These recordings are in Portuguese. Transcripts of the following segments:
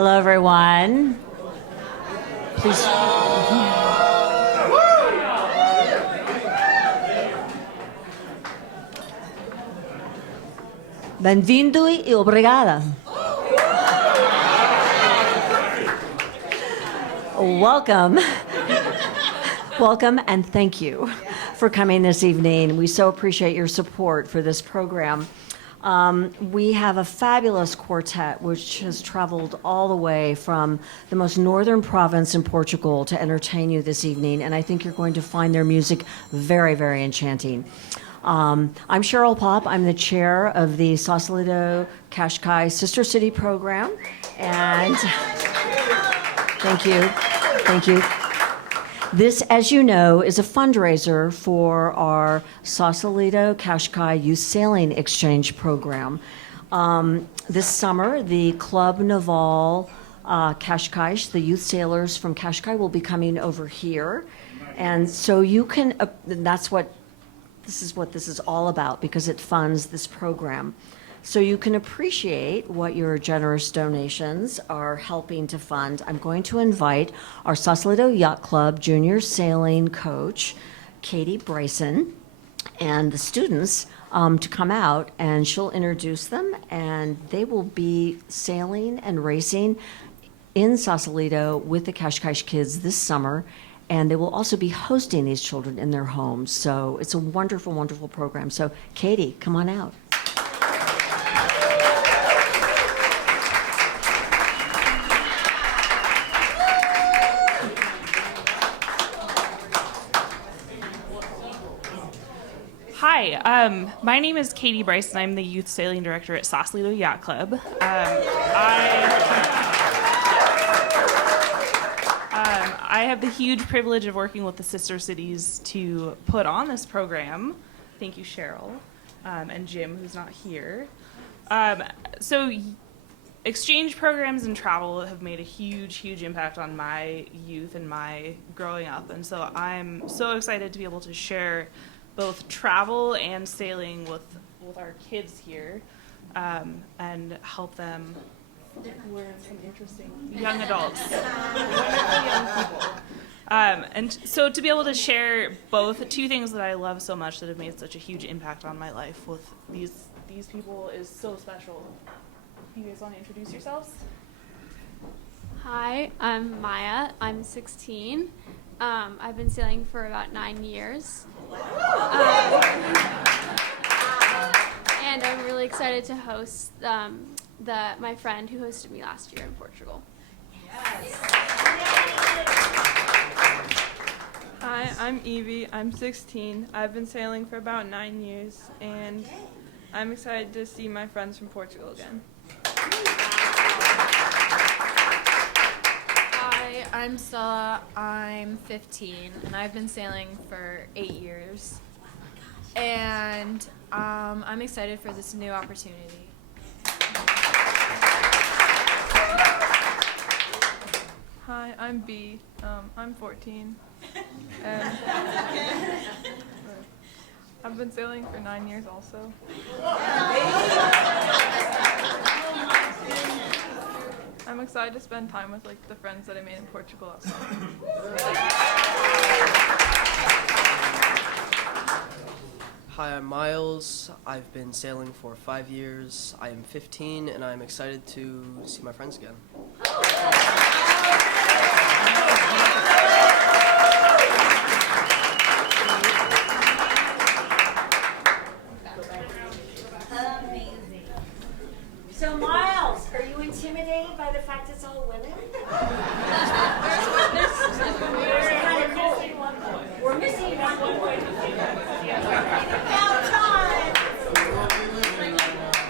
Hello, everyone. Please. Bem-vindo e obrigada. Welcome. Welcome and thank you for coming this evening. We so appreciate your support for this program. We have a fabulous quartet which has traveled all the way from the most northern province in Portugal to entertain you this evening, and I think you're going to find their music very, very enchanting. I'm Cheryl Popp. I'm the chair of the Sausalito Cascais Sister City program, and thank you. This, as you know, is a fundraiser for our Sausalito Cascais Youth Sailing Exchange program. This summer, the Club Naval Cascais, the youth sailors from Cascais, will be coming over here. And so you can, this is what this is all about, because it funds this program. So you can appreciate what your generous donations are helping to fund. I'm going to invite our Sausalito Yacht Club junior sailing coach, Katie Bryson, and the students to come out, and she'll introduce them, and they will be sailing and racing in Sausalito with the Cascais kids this summer. And they will also be hosting these children in their homes. So it's a wonderful, wonderful program. So Katie, come on out. Hi, my name is Katie Bryce, and I'm the Youth Sailing Director at Sausalito Yacht Club. I have the huge privilege of working with the sister cities to put on this program. Thank you, Cheryl, and Jim, who's not here. So exchange programs and travel have made a huge, huge impact on my youth and my growing up. And so I'm so excited to be able to share both travel and sailing with our kids here, and help them learn some interesting young adults, wonderful young people. And so to be able to share both two things that I love so much that have made such a huge impact on my life with these people is so special. You guys want to introduce yourselves? Hi, I'm Maya. I'm 16. I've been sailing for about 9 years. And I'm really excited to host my friend who hosted me last year in Portugal. Yes. Hi, I'm Evie. I'm 16. I've been sailing for about 9 years, and I'm excited to see my friends from Portugal again. Hi, I'm Stella. I'm 15, and I've been sailing for 8 years. And I'm excited for this new opportunity. Hi, I'm B. I'm 14. And I've been sailing for 9 years also. I'm excited to spend time with the friends that I made in Portugal last summer. Hi, I'm Miles. I've been sailing for 5 years. I am 15, and I'm excited to see my friends again. Amazing. So, Miles, are you intimidated by the fact it's all women? We're missing one boy.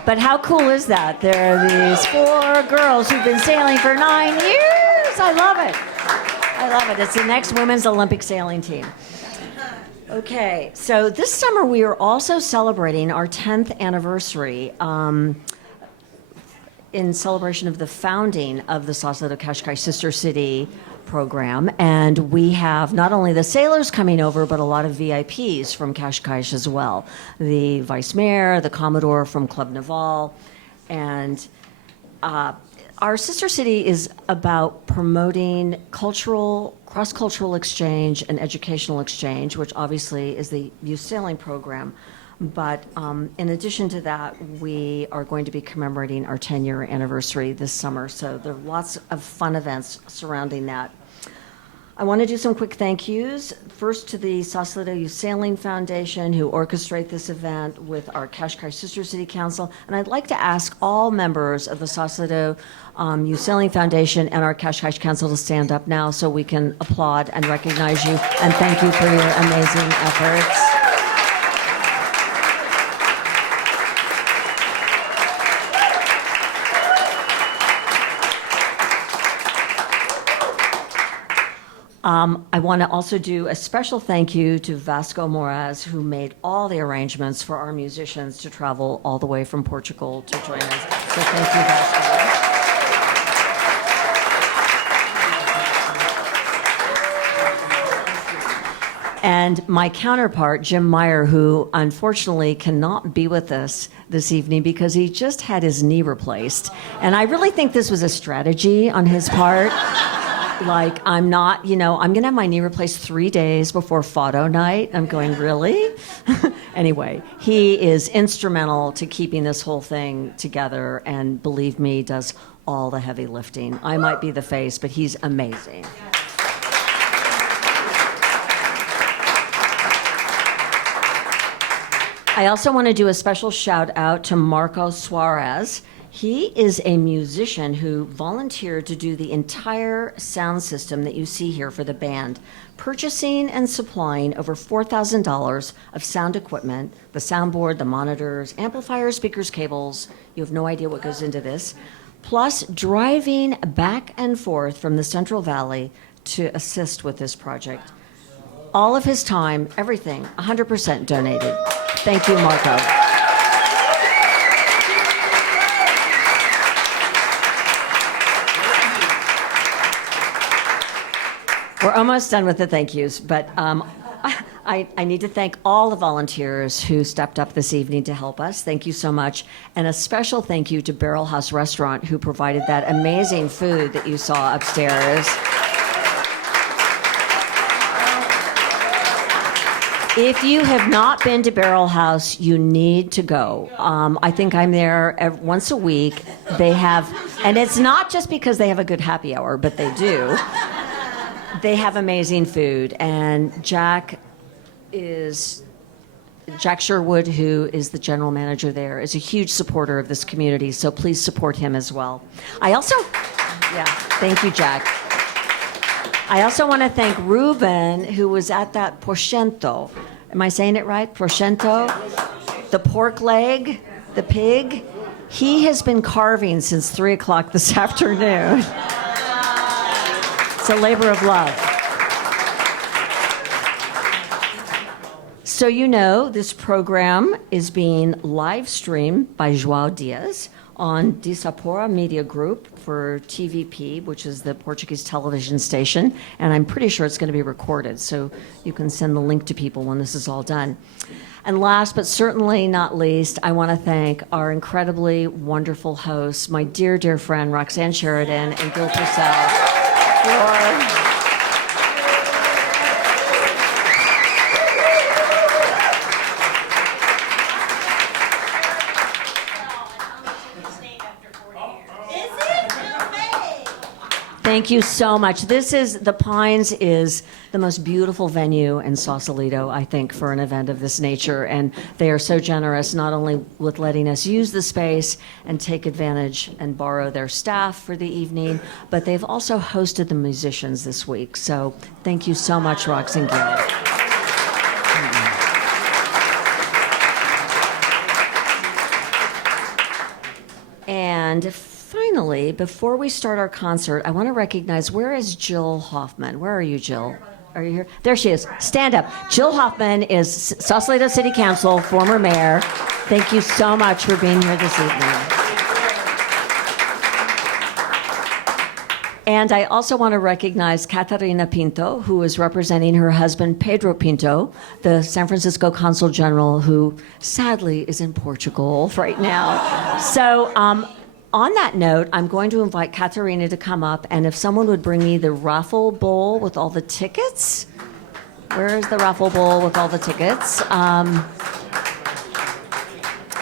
But how cool is that? There are these 4 girls who've been sailing for 9 years. I love it. I love it. It's the next women's Olympic sailing team. Okay, so this summer we are also celebrating our 10th anniversary in celebration of the founding of the Sausalito Cascais Sister City program. And we have not only the sailors coming over, but a lot of VIPs from Cascais as well. The Vice Mayor, the Commodore from Club Naval, and Our sister city is about promoting cross-cultural exchange and educational exchange, which obviously is the youth sailing program. But in addition to that, we are going to be commemorating our 10-year anniversary this summer. So there are lots of fun events surrounding that. I want to do some quick thank yous. First to the Sausalito Youth Sailing Foundation, who orchestrate this event with our Qashqai Sister City Council. And I'd like to ask all members of the Sausalito Youth Sailing Foundation and our Qashqai Council to stand up now so we can applaud and recognize you and thank you for your amazing efforts. I want to also do a special thank you to Vasco Moraz, who made all the arrangements for our musicians to travel all the way from Portugal to join us. So thank you, Vasco. And my counterpart, Jim Meyer, who unfortunately cannot be with us this evening because he just had his knee replaced. And I really think this was a strategy on his part. Like, I'm going to have my knee replaced 3 days before Fado night. I'm going, really? Anyway, he is instrumental to keeping this whole thing together, and believe me, does all the heavy lifting. I might be the face, but he's amazing. I also want to do a special shout out to Marco Suarez. He is a musician who volunteered to do the entire sound system that you see here for the band, purchasing and supplying over $4,000 of sound equipment, the soundboard, the monitors, amplifiers, speakers, cables. You have no idea what goes into this. Plus driving back and forth from the Central Valley to assist with this project. All of his time, everything, 100% donated. Thank you, Marco. We're almost done with the thank yous, but I need to thank all the volunteers who stepped up this evening to help us. Thank you so much. And a special thank you to Barrel House Restaurant, who provided that amazing food that you saw upstairs. If you have not been to Barrel House, you need to go. I think I'm there once a week. They have, and it's not just because they have a good happy hour, but they do. They have amazing food, and Jack Sherwood, who is the general manager there, is a huge supporter of this community, so please support him as well. Thank you, Jack. I also want to thank Ruben, who was at that porcento. Am I saying it right? Porcento? The pork leg, the pig. He has been carving since 3 o'clock this afternoon. It's a labor of love. So this program is being live streamed by João Diaz on Disapora Media Group for TVP, which is the Portuguese television station, and I'm pretty sure it's going to be recorded, so you can send the link to people when this is all done. And last but certainly not least, I want to thank our incredibly wonderful hosts, my dear, dear friend Roxanne Sheridan and Gil Purcell, for Thank you so much. The Pines is the most beautiful venue in Sausalito, I think, for an event of this nature. And they are so generous, not only with letting us use the space and take advantage and borrow their staff for the evening, but they've also hosted the musicians this week. So thank you so much, Rox and Gil. And finally, before we start our concert, I want to recognize, where is Jill Hoffman? Where are you, Jill? Are you here? There she is. Stand up. Jill Hoffman is Sausalito City Council, former mayor. Thank you so much for being here this evening. And I also want to recognize Catarina Pinto, who is representing her husband, Pedro Pinto, the San Francisco Consul General, who sadly is in Portugal right now. So On that note, I'm going to invite Katerina to come up, and if someone would bring me the raffle bowl with all the tickets. Where is the raffle bowl with all the tickets?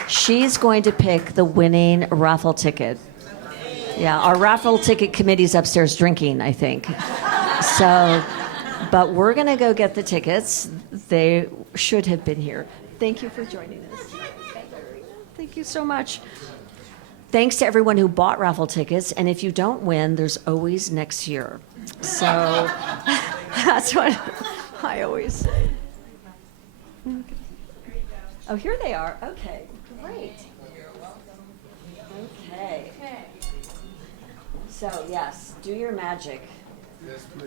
She's going to pick the winning raffle ticket. Yeah, our raffle ticket committee's upstairs drinking, I think. So, but we're going to go get the tickets. They should have been here. Thank you for joining us. Thank you so much. Thanks to everyone who bought raffle tickets, and if you don't win, there's always next year. So that's what I always say. Oh, here they are. Okay, great. Okay. So yes, do your magic.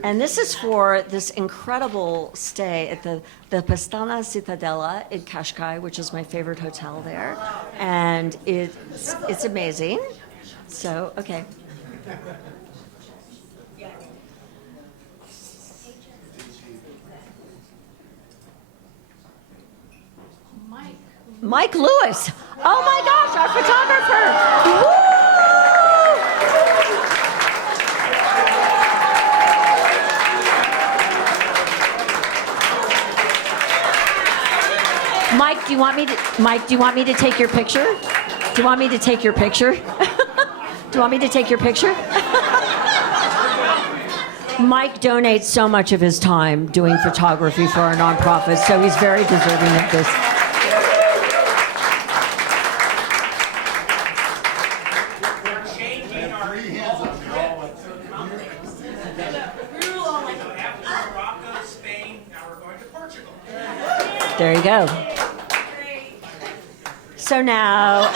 And this is for this incredible stay at the Pestana Cittadella in Qashqai, which is my favorite hotel there. And it's amazing. So, okay. Mike Lewis. Oh my gosh, our photographer. Woo! Mike, do you want me to take your picture? Do you want me to take your picture? Do you want me to take your picture? Mike donates so much of his time doing photography for our nonprofit, so he's very deserving of this. There you go. So now,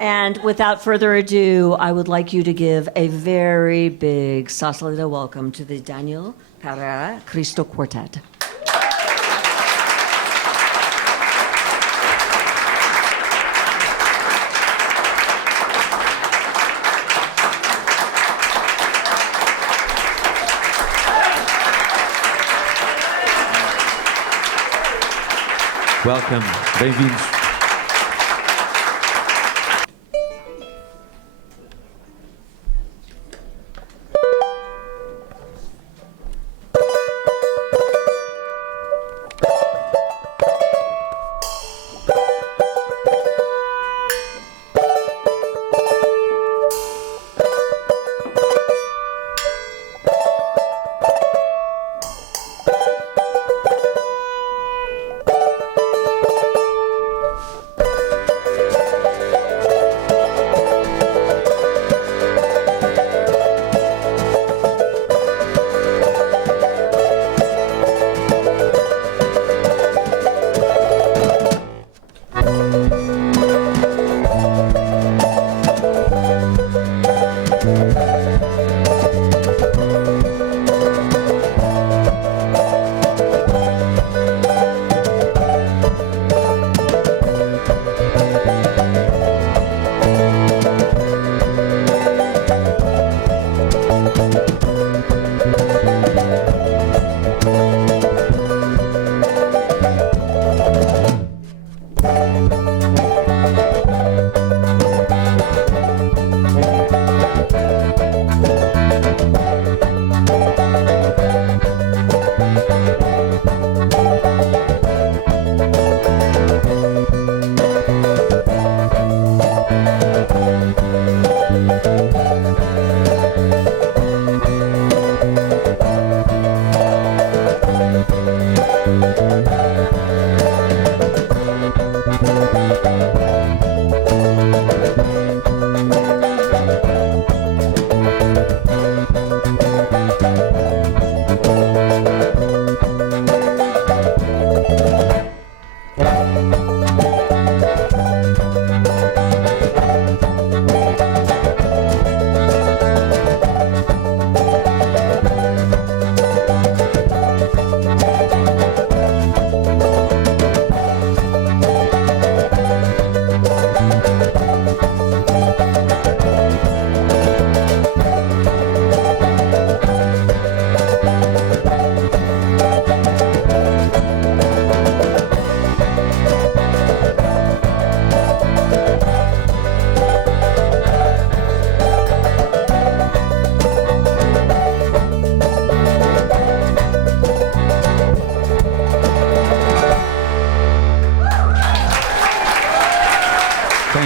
and without further ado, I would like you to give a very big Sausalito welcome to the Daniel Pereira Cristo Quartet. Welcome, bem-vindos.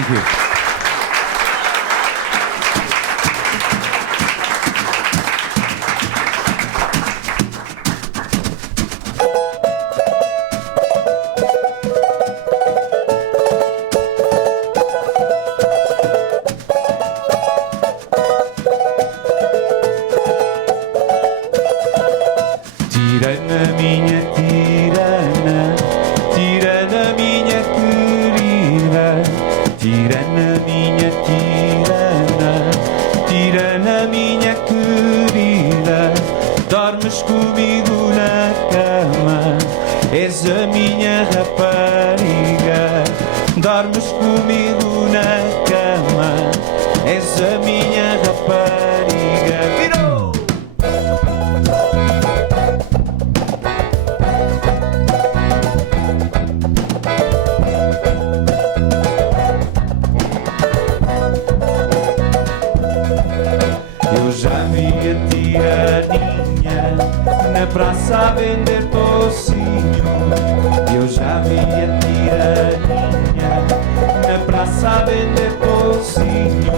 Thank you. Tirana, minha tirana, tirana, minha querida, tirana, minha tirana, tirana, minha querida, dormes comigo na cama, és a minha rapariga, dormes comigo na cama, és a minha rapariga. Virou! Eu já vi a tiraninha na praça a vender pocinho. Eu já vi a tiraninha na praça a vender pocinho.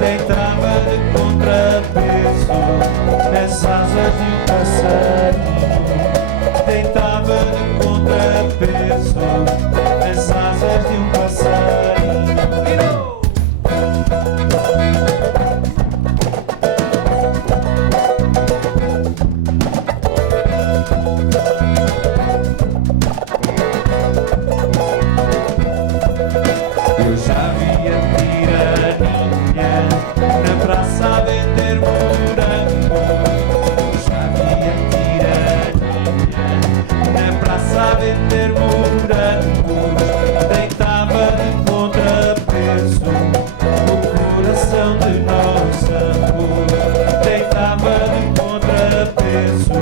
Deitava de contrapeso nas asas de um passarinho. Deitava de contrapeso nas asas de um passarinho. Virou! Eu já vi a tiraninha na praça a vender morango. Eu já vi a tiraninha na praça a vender morango. Deitava de contrapeso o coração de nosso amor. Deitava de contrapeso o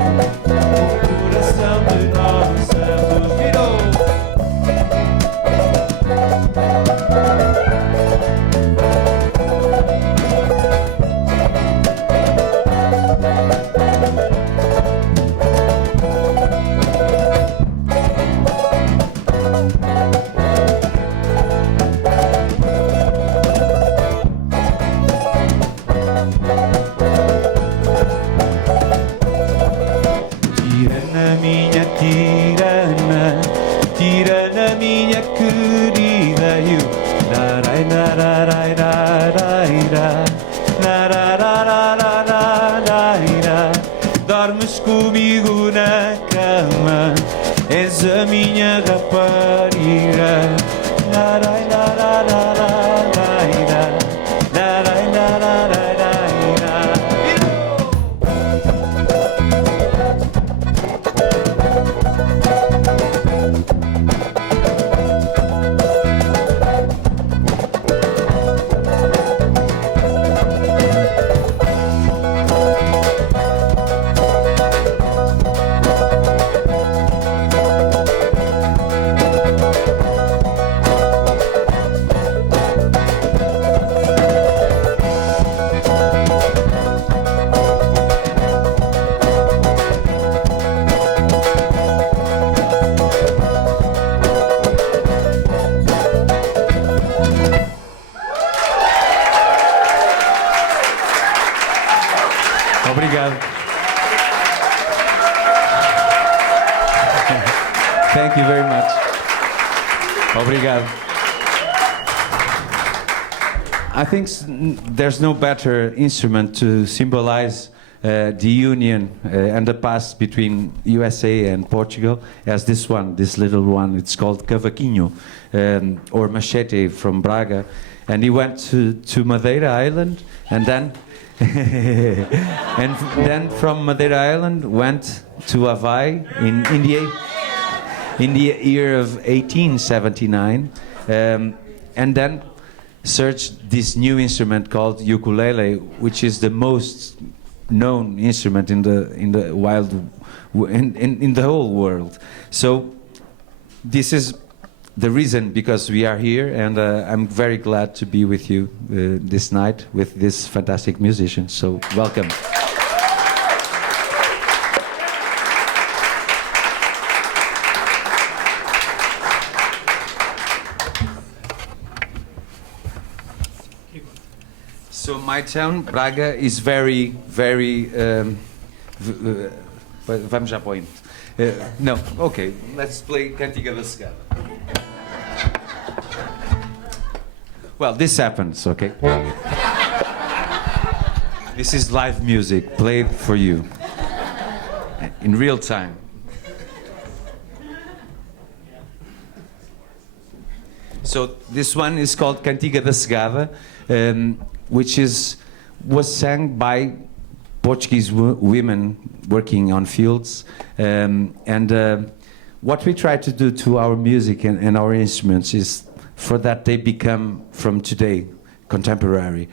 coração de nosso amor. Virou! Tirana, minha tirana, tirana, minha querida. E o narai, nararai, naraira, narararararaira. Dormes comigo na cama, és a minha rapariga. Narai, nararararaira, narai, narararaira. Obrigado. Thank you very much. Obrigado. I think there's no better instrument to symbolize the union and the past between USA and Portugal as this one, this little one. It's called cavaquinho, or machete from Braga. And he went to Madeira Island, and then then from Madeira Island went to Hawaii in the year of 1879, and then searched this new instrument called ukulele, which is the most known instrument in the wild in the whole world. So this is the reason because we are here, and I'm very glad to be with you this night with this fantastic musician. So welcome. So my town, Braga, is very, very. Vamos já para o hino. No, okay. Let's play Cantiga da Cegada. Well, this happens, okay? This is live music played for you in real time. So this one is called Cantiga da Cegada, which was sang by Portuguese women working on fields, and what we try to do to our music and our instruments is for that they become from today contemporary.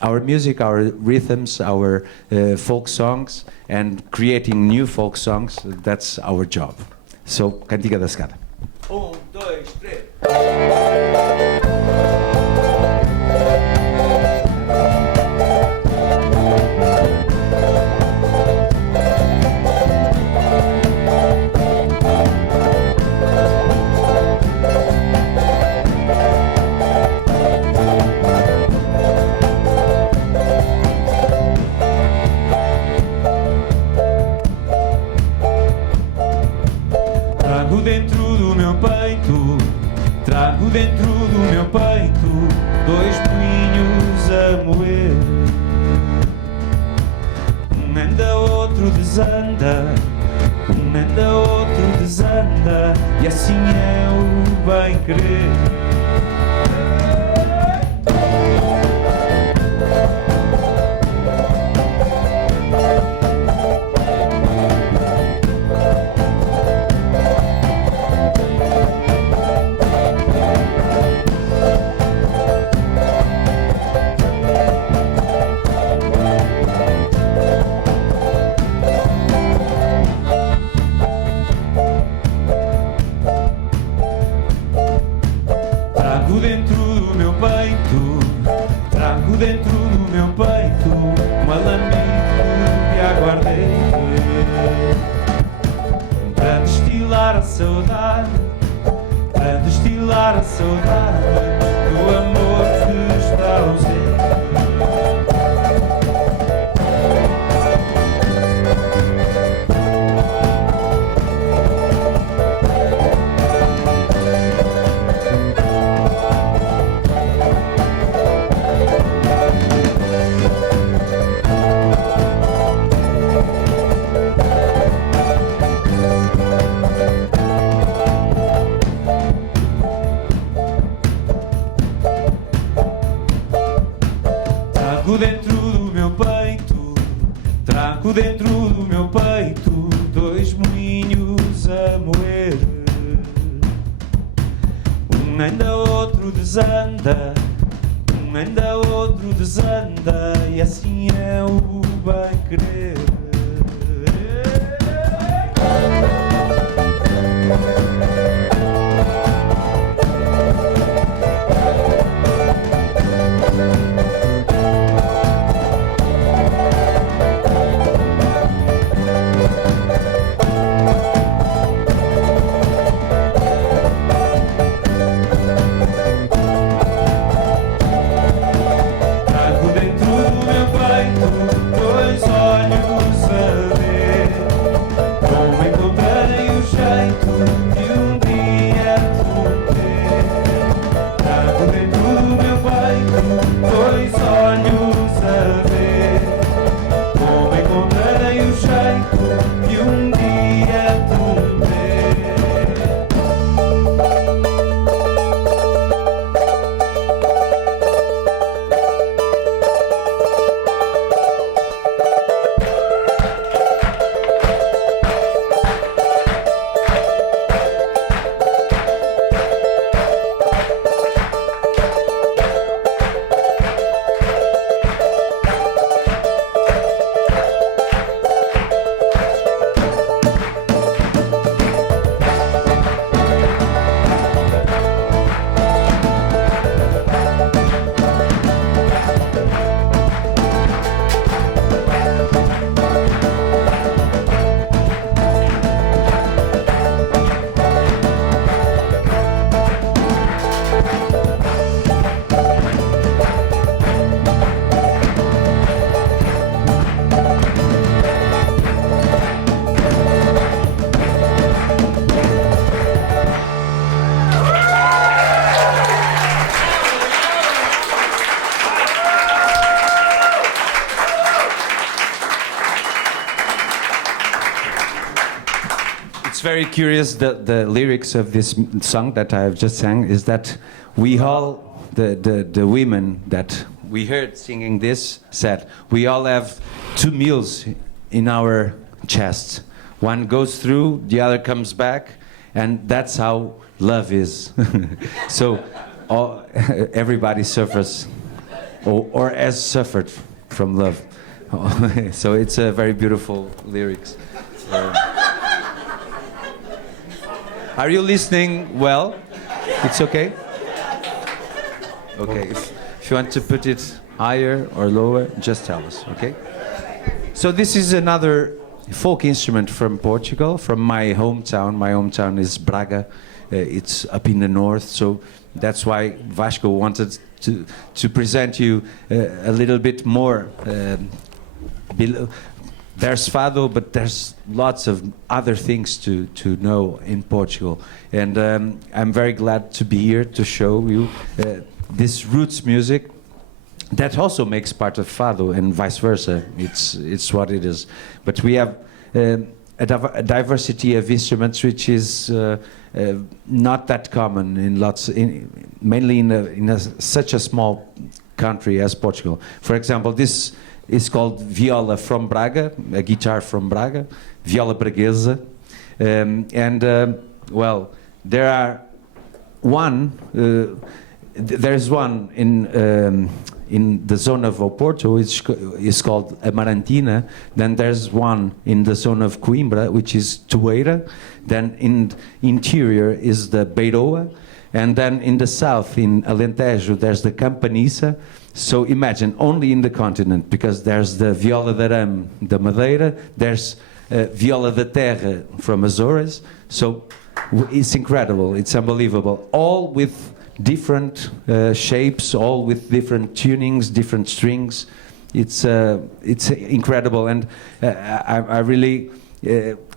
Our music, our rhythms, our folk songs, and creating new folk songs, that's our job. So, Cantiga da Cegada. 1, 2, 3. Trago dentro do meu peito, trago dentro do meu peito 2 moinhos a moer. Um anda, outro desanda, um anda, outro desanda, e assim é o bem querer. Trago dentro do meu peito, trago dentro do meu peito um alambique de aguardente para destilar a saudade, para destilar a saudade do amor que está ausente. Trago dentro do meu peito, trago dentro do meu peito 2 moinhos a moer. Um anda, outro desanda, um anda, outro desanda, e assim é o bem querer. Trago dentro do meu peito 2 olhos very curious. The lyrics of this song that I have just sang is that we all, the women that we heard singing this, said we all have two meals in our chests. One goes through, the other comes back, and that's how love is. So everybody suffers, or has suffered from love. So it's a very beautiful lyrics. Are you listening well? It's okay? Okay. If you want to put it higher or lower, just tell us, okay? So this is another folk instrument from Portugal, from my hometown. My hometown is Braga. It's up in the north, so that's why Vasco wanted to present you a little bit more below. There's Fado, but there's lots of other things to know in Portugal. And I'm very glad to be here to show you this roots music that also makes part of Fado and vice versa. It's what it is. But we have a diversity of instruments which is not that common in mainly in such a small country as Portugal. For example, this is called viola from Braga, a guitar from Braga, viola braguesa, well, there are there's one in the zone of Oporto, is called Amarantina. Then there's one in the zone of Coimbra, which is Tueira. Then in interior is the Beiroa, and then in the south, in Alentejo, there's the Campanissa. So imagine, only in the continent, because there's the Viola de Arame, the Madeira, there's Viola da Terra from Azores. So it's incredible, it's unbelievable. All with different shapes, all with different tunings, different strings. It's incredible, and I really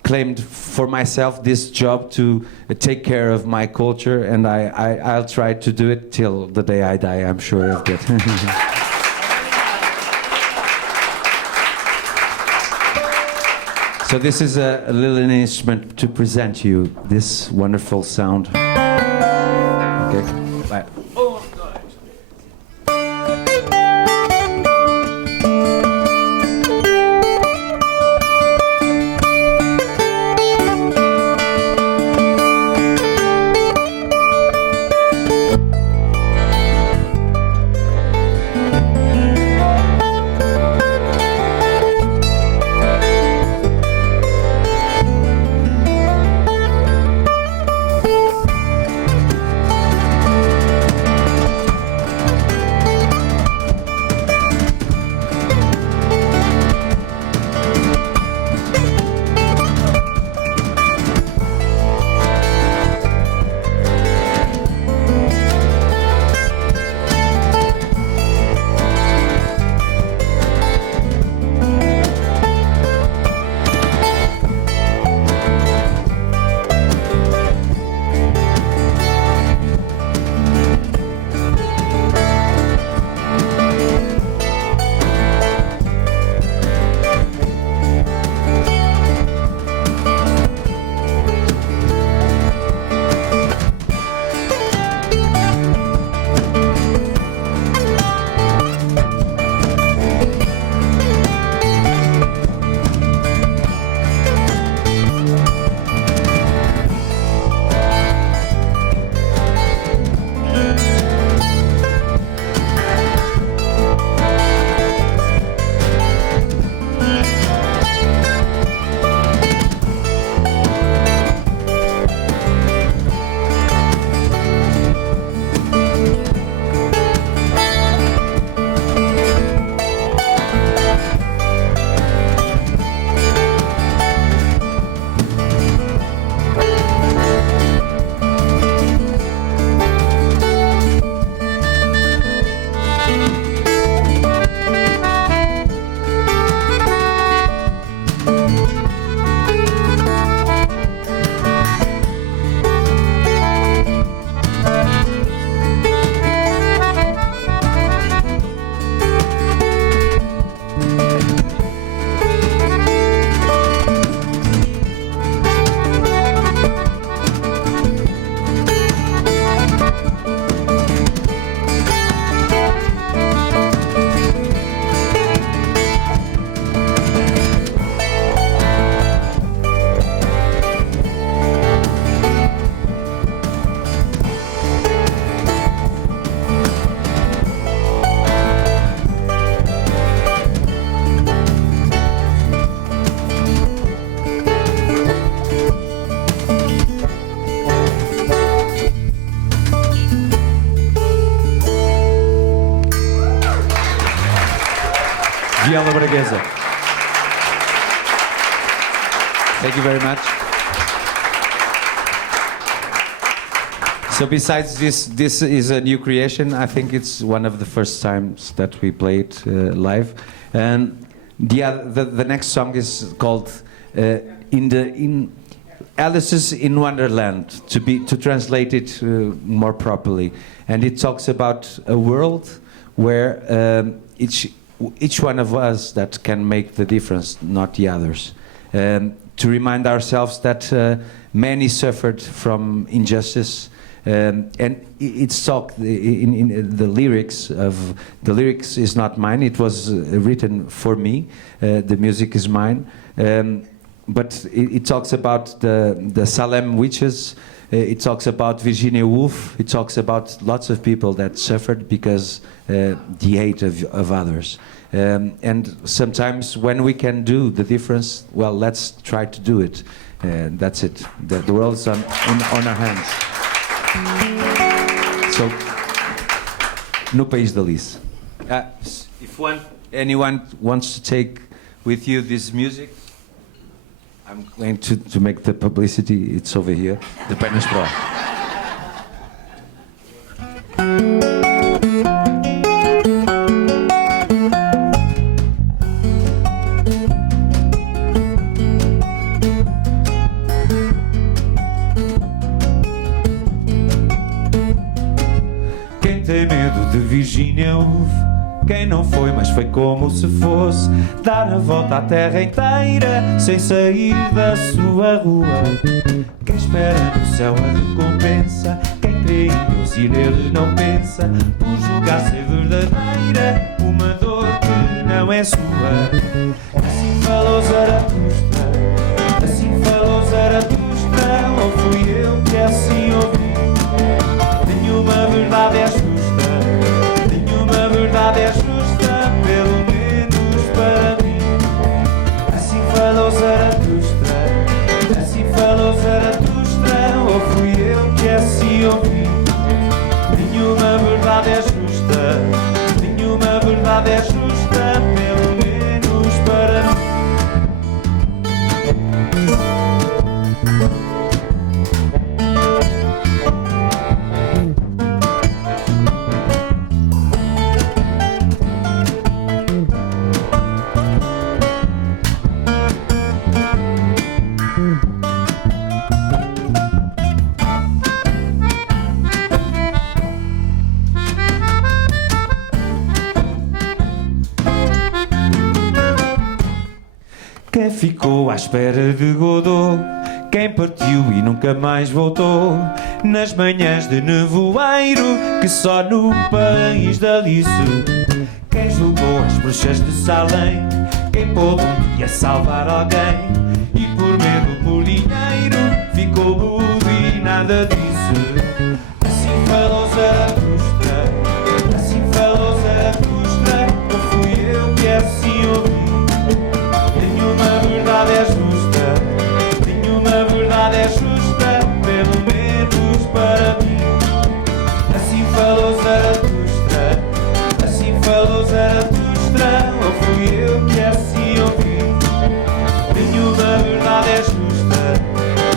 claimed for myself this job to take care of my culture, and I'll try to do it till the day I die, I'm sure of that. So this is a little instrument to present you this wonderful sound. Okay, bye. Viola Braguesa. Thank you very much. So besides this is a new creation. I think it's one of the first times that we play it live. And the next song is called in Alice's in Wonderland, to translate it more properly. And it talks about a world where each one of us that can make the difference, not the others. To remind ourselves that many suffered from injustice. And it's talked in the lyrics of the lyrics is not mine. It was written for me. The music is mine. But it talks about the Salem witches. It talks about Virginia Woolf. It talks about lots of people that suffered because the hate of others. And sometimes when we can do the difference, well, let's try to do it. That's it. The world's on our hands. So, no País da Alice. If anyone wants to take with you this music, I'm going to make the publicity. It's over here. The Pines Pro. Quem tem medo de Virginia Woolf? Quem não foi, mas foi como se fosse dar a volta à terra inteira sem sair da sua rua. Quem espera no céu a recompensa, quem crê em Deus e nele não pensa, por julgar ser verdadeira uma dor que não é sua. Assim falou Zaratustra, assim falou Zaratustra, ou fui eu que assim ouvi. Nenhuma verdade é justa, nenhuma verdade é justa, pelo menos para mim. Assim falou Zaratustra, assim falou Zaratustra, ou fui eu que assim ouvi. Nenhuma verdade é justa, nenhuma verdade é justa, pelo menos para mim. Quem ficou à espera de Godot, quem partiu e nunca mais voltou, nas manhãs de nevoeiro que só no País da Alice. Quem julgou as bruxas de Salem, quem pôde um dia salvar alguém, e por medo por dinheiro ficou mudo e nada disse. Assim falou Zaratustra, assim falou Zaratustra, ou fui eu que assim ouvi. Nenhuma verdade é justa, nenhuma verdade é justa, pelo menos para mim. Assim falou Zaratustra, assim falou Zaratustra, ou fui eu que assim ouvi. Nenhuma verdade é justa,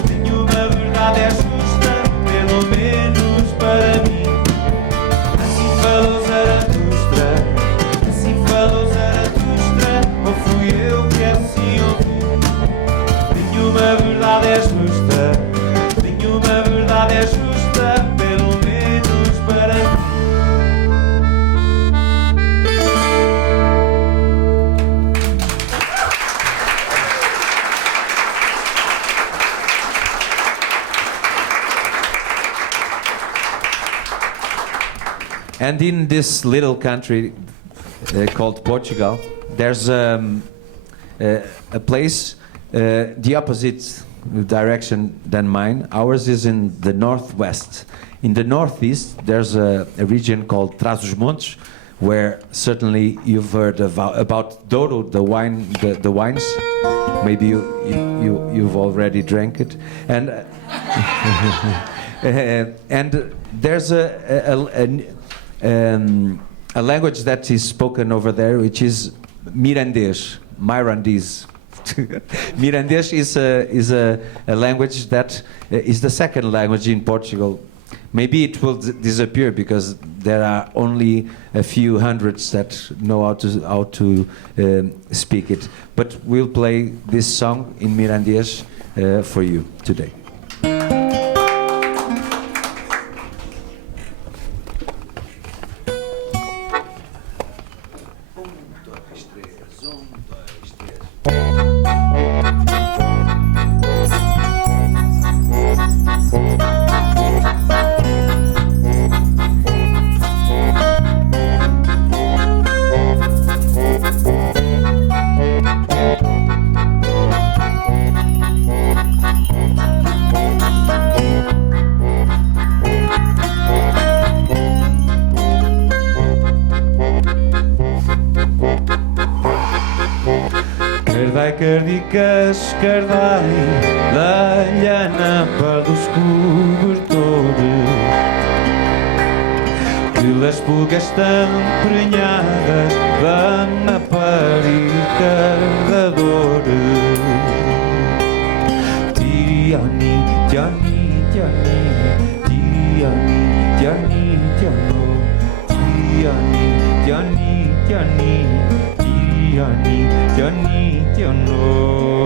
nenhuma verdade é justa, pelo menos para mim. Assim falou Zaratustra, assim falou Zaratustra, ou fui eu que assim ouvi. Nenhuma verdade é justa, nenhuma verdade é justa, pelo menos para mim. And in this little country called Portugal, there's a place the opposite direction than mine. Ours is in the northwest. In the northeast, there's a region called Trás-os-Montes, where certainly you've heard about Douro, the wines. Maybe you've already drank it, and and there's a language that is spoken over there, which is Mirandês, Mirandese. Mirandês is a language that is the second language in Portugal. Maybe it will disappear because there are only a few hundreds that know how to speak it. But we'll play this song in Mirandês for you today. Cardicas, cardai, la llana pelos cobertores, que les pulgas estão prenhadas, van a parir cardadores. Tiriani, tiani, tiani, tiriani, tiani, tiano, tiriani, tiani, tiani, tiriani, tiani. No.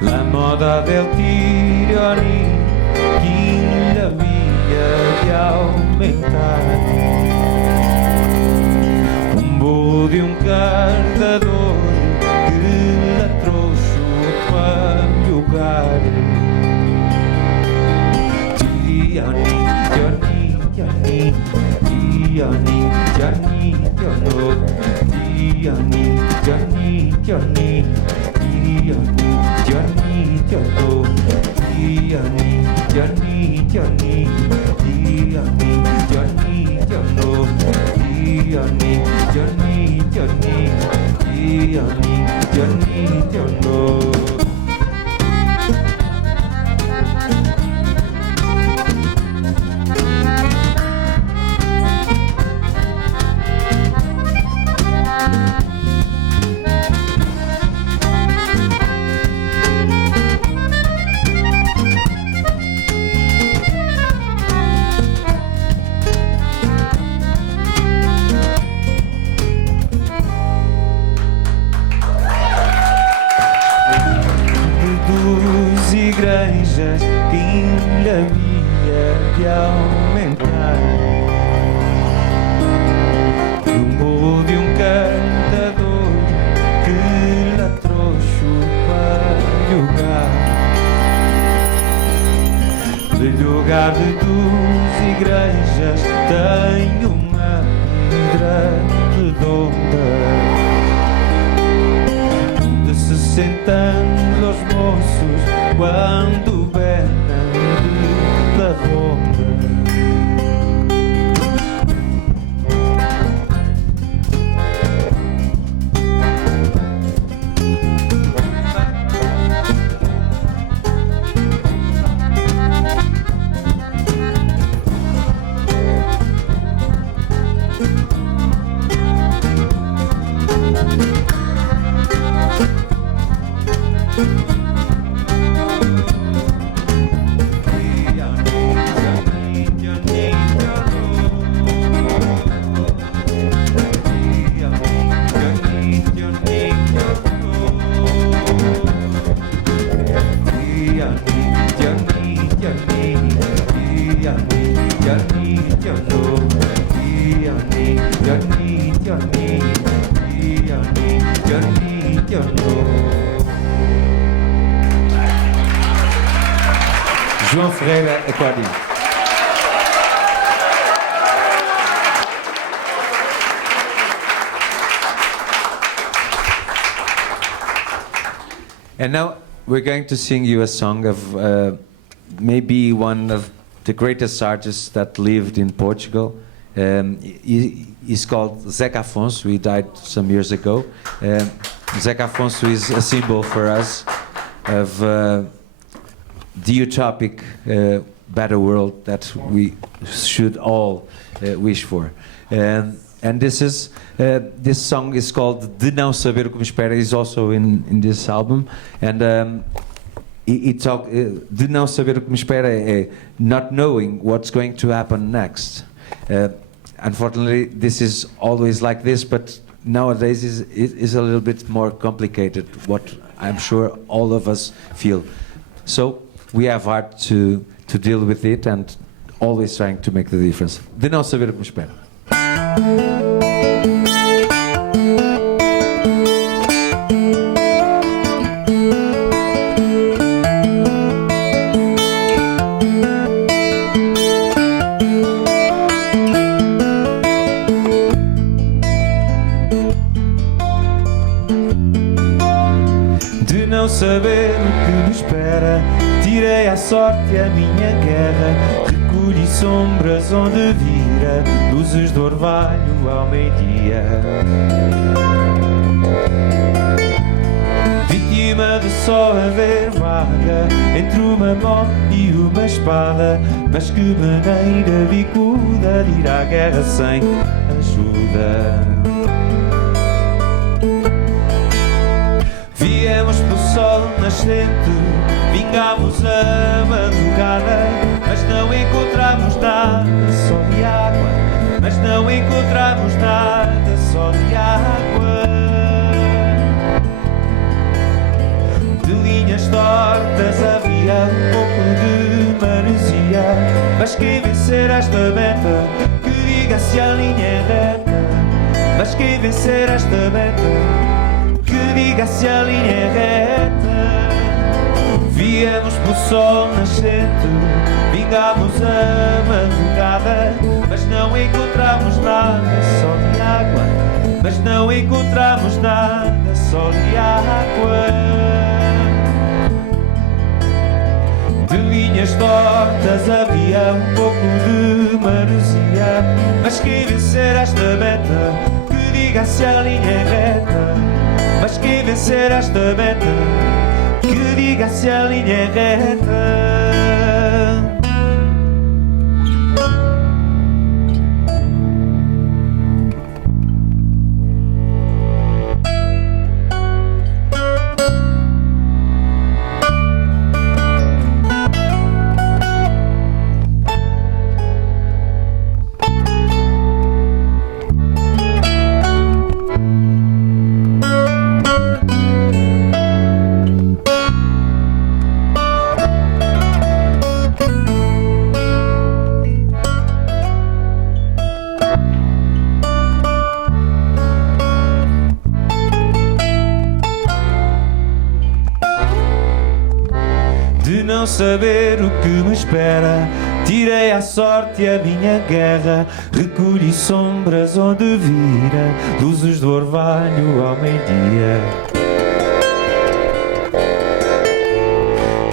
La moda del tirani, quien la vía de aumentar, un bolo de un cardador que la trouxe para jogar. Tiriani, tiani, tiani, tiriani, tiani, tiano. Tiani, Tiani, Tiani, Tiani, Tiani, Tiano, Tiani, Tiani, Tiani, Tiani, Tiani, Tiano, Tiani, Tiani, Tiani, Tiani, Tiani, Tiano. Igrejas que ainda havia de aumentar, um bolo de um cantador que lá trouxe para jogar, de lugar de duas igrejas tem uma pedra redonda, onde se sentam os moços quando venam da ronda. João Ferreira, accordion. And now we're going to sing you a song of maybe one of the greatest artists that lived in Portugal. He's called Zeca Afonso. He died some years ago. Zeca Afonso is a symbol for us of the utopic better world that we should all wish for. and this song is called De Não Saber O Que Me Espera, is also in this album, and de não saber o que me espera é not knowing what's going to happen next. Unfortunately, this is always like this, but nowadays is a little bit more complicated, what I'm sure all of us feel. So we have hard to deal with it and always trying to make the difference. De não saber o que me espera. Saber o que me espera, tirei à sorte a minha guerra, recolhi sombras onde vira, luzes de orvalho ao meio-dia. Vítima de só haver vaga entre uma mão e uma espada, mas que maneira bicuda de ir à guerra sem ajuda. Viemos pelo sol nascente, vingámos a madrugada, mas não encontramos nada, só de água, mas não encontramos nada, só de água. De linhas tortas havia um pouco de maresia, mas quem vencer esta meta, que diga se a linha é reta, mas quem vencer esta meta, que diga se a linha é reta. Viemos pelo sol nascente, vingámos a madrugada, mas não encontramos nada, só de água, mas não encontramos nada, só de água. De linhas tortas havia um pouco de maresia, mas quem vencer esta meta, que diga se a linha é reta, mas quem vencer esta meta, que diga se a linha é reta. Não saber o que me espera, tirei à sorte a minha guerra, recolhi sombras onde vira, luzes do orvalho ao meio-dia.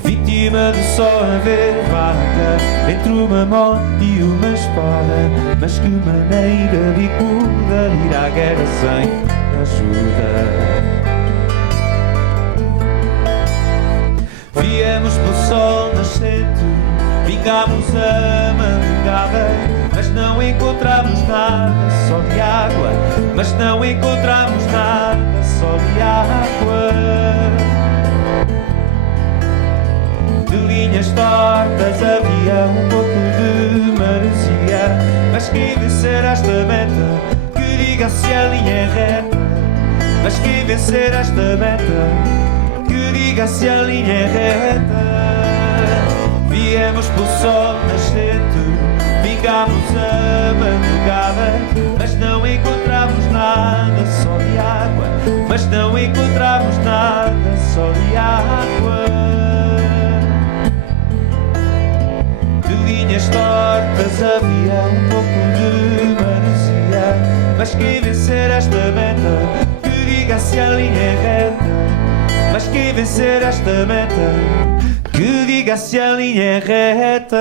Vítima de só haver vaga entre uma mão e uma espada, mas que maneira bicuda de ir à guerra sem ajuda. Viemos pelo sol nascente, vingámos a madrugada, mas não encontramos nada, só de água, mas não encontramos nada, só de água. De linhas tortas havia um pouco de maresia, mas quem vencer esta meta, que diga se a linha é reta, mas quem vencer esta meta, que diga se a linha é reta. Viemos pelo sol nascente, vingámos a madrugada, mas não encontramos nada, só de água, mas não encontramos nada, só de água. De linhas tortas havia um pouco de maresia, mas quem vencer esta meta, que diga se a linha é reta, mas quem vencer esta meta, que diga se a linha é reta.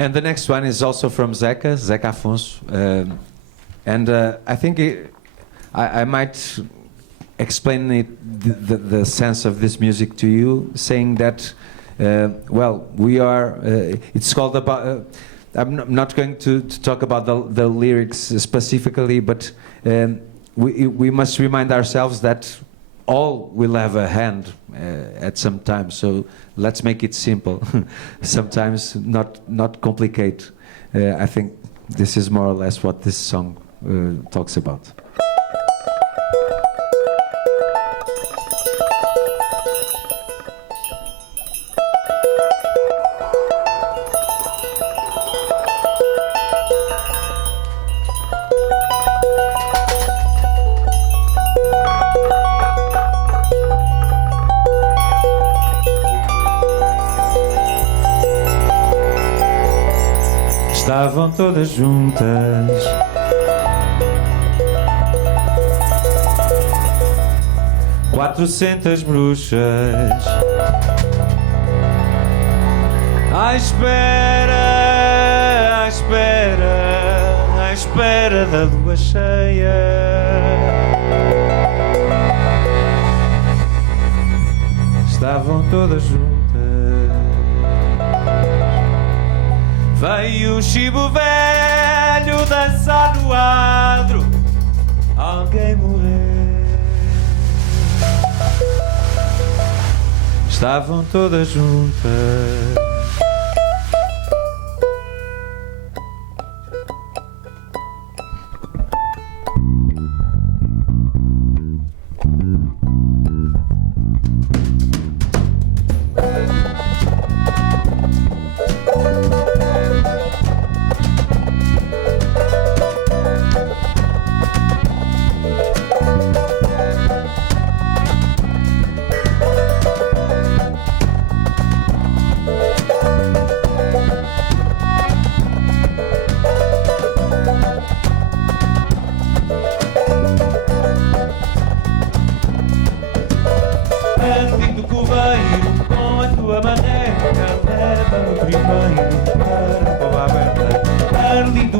And the next one is also from Zeca Afonso. And I think I might explain the sense of this music to you, saying that, well, we are, it's called about, I'm not going to talk about the lyrics specifically, but we must remind ourselves that all will have a hand at some time, so let's make it simple. Sometimes not complicate. I think this is more or less what this song talks about. Estavam todas juntas, quatrocentas bruxas, à espera, à espera, à espera da lua cheia. Estavam todas juntas. Veio o chibo velho dançar no adro, alguém morreu. Estavam todas juntas.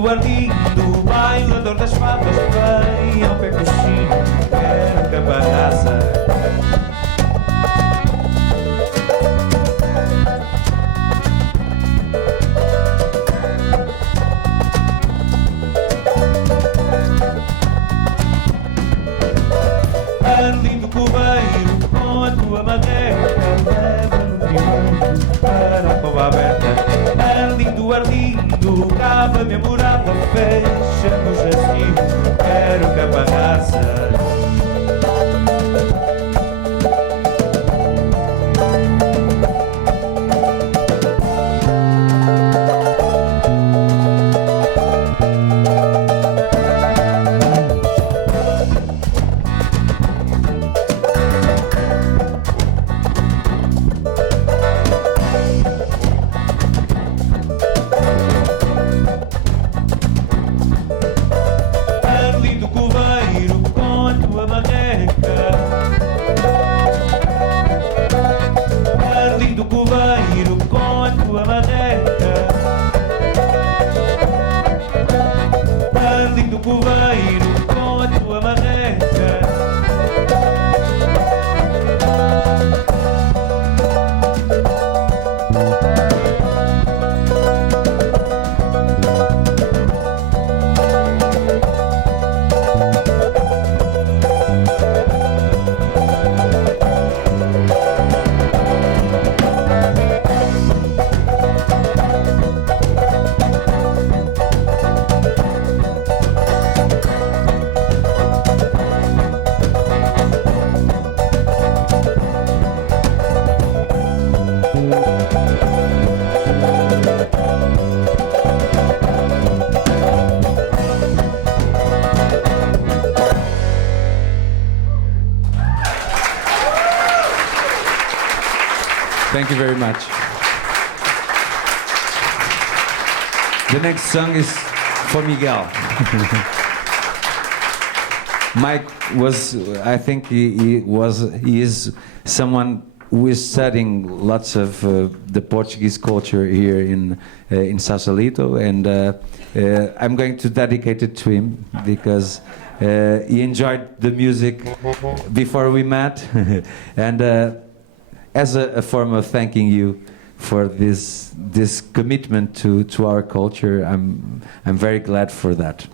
Arlindo, bailador das fadas, vem ao pé coxinho, quero cabarraça. Arlindo coveiro, com a tua madeira, leva no triunfo para a cova aberta. Arlindo, Arlindo, cava minha morada, fecha no jacinto, quero cabarraça. Thank you very much. The next song is for Miguel. Mike was, I think he is someone who is studying lots of the Portuguese culture here in Sausalito, and I'm going to dedicate it to him because He enjoyed the music before we met, and as a form of thanking you for this commitment to our culture, I'm very glad for that.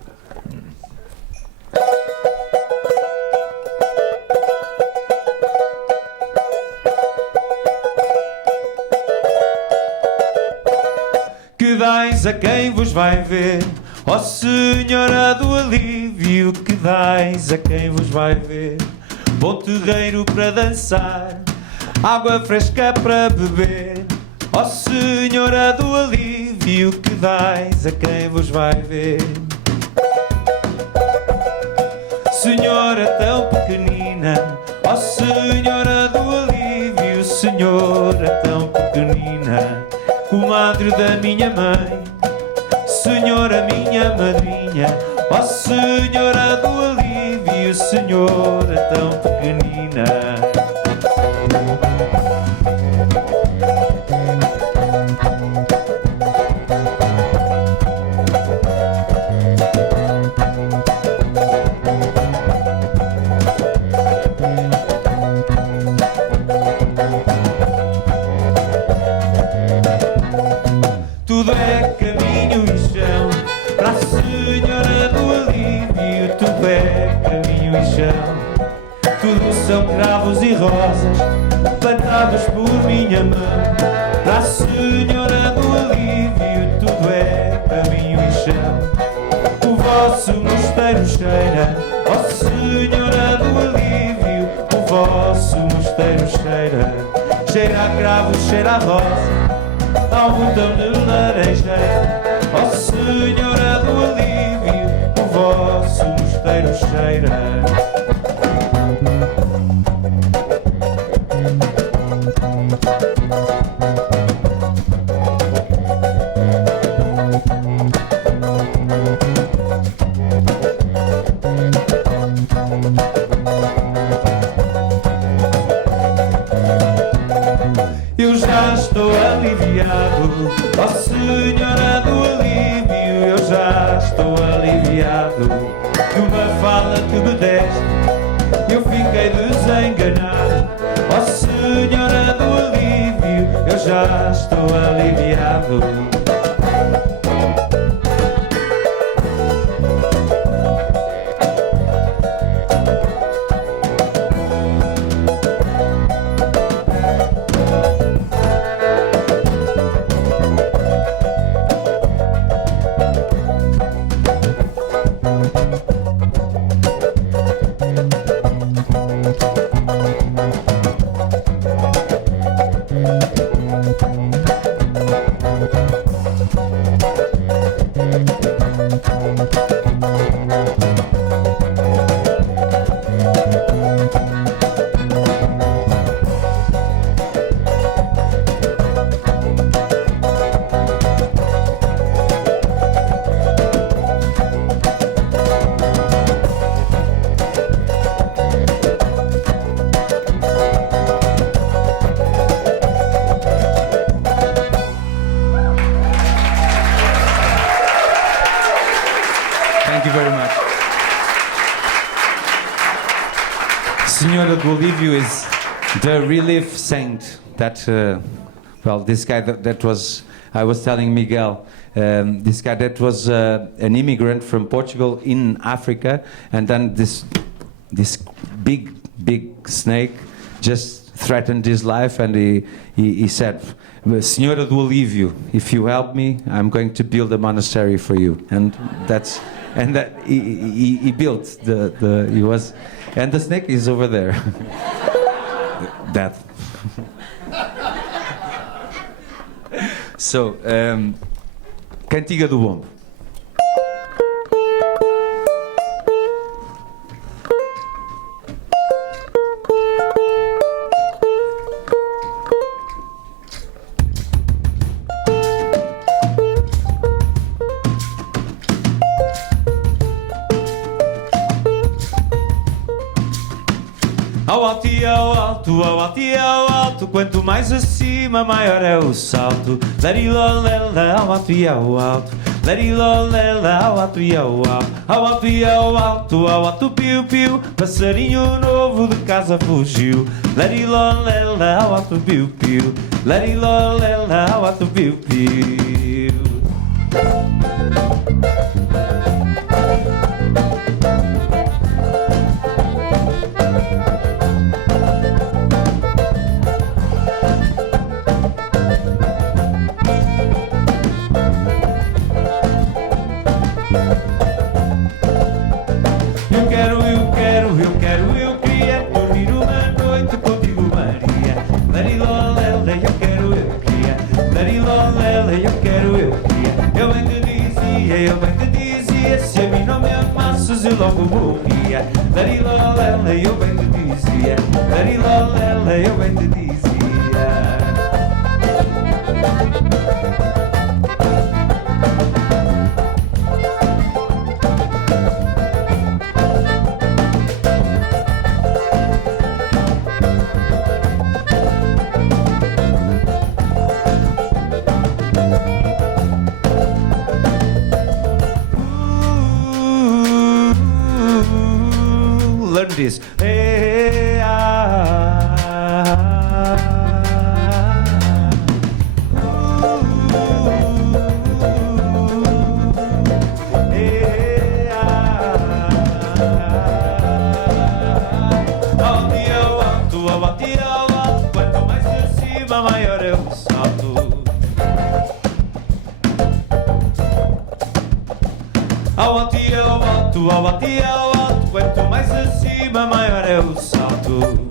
Que dais a quem vos vai ver, ó Senhora do alívio, que dais a quem vos vai ver, bom terreiro para dançar, água fresca para beber, ó Senhora do alívio, que dais a quem vos vai ver. Senhora tão pequenina, ó Senhora do alívio, Senhora tão pequenina, comadre da minha mãe, Senhora minha madrinha, ó Senhora do alívio, Senhora tão pequenina. Tudo é caminho e chão para a Senhora do alívio, tudo é caminho e chão, tudo são cravos e rosas plantados por minha mão. Para a Senhora do alívio, tudo é caminho e chão, o vosso mosteiro cheira, ó Senhora do alívio, o vosso mosteiro cheira, cheira a cravos, cheira a rosa, ao botão de laranjeira, ó Senhora do alívio, o vosso mosteiro cheira. Eu já estou aliviado, ó Senhora do alívio, eu já estou aliviado, de uma fala que me deste, eu fiquei desenganado, ó Senhora do alívio, eu já estou aliviado. Thank you very much. Senhora do Alívio is the relief saint that, well, this guy that was, I was telling Miguel, this guy that was an immigrant from Portugal in Africa, and then this big snake just threatened his life, and he said, Senhora do Alívio, if you help me, I'm going to build a monastery for you. And that he built he was, and the snake is over there. That. So, Cantiga do Bombo. Ao alto e ao alto, ao alto e ao alto, quanto mais acima, maior é o salto. Larilolela, ao alto e ao alto, Larilolela, ao alto e ao alto, ao alto e ao alto, piu-piu. Passarinho novo de casa fugiu. Larilolela, ao alto, piu-piu. Larilolela, ao alto, piu-piu. Eu queria dormir uma noite contigo, Maria. Larilolela, eu queria. Larilolela, eu queria. Eu bem te dizia, se a mim não me amasses eu logo morria. Larilolela, eu bem te dizia. Larilolela, eu bem te dizia. Learn this. Hey, ao alto, quanto mais acima, maior é o salto. Ao alto e ao alto, ao alto e ao alto, quanto mais acima, maior é o salto.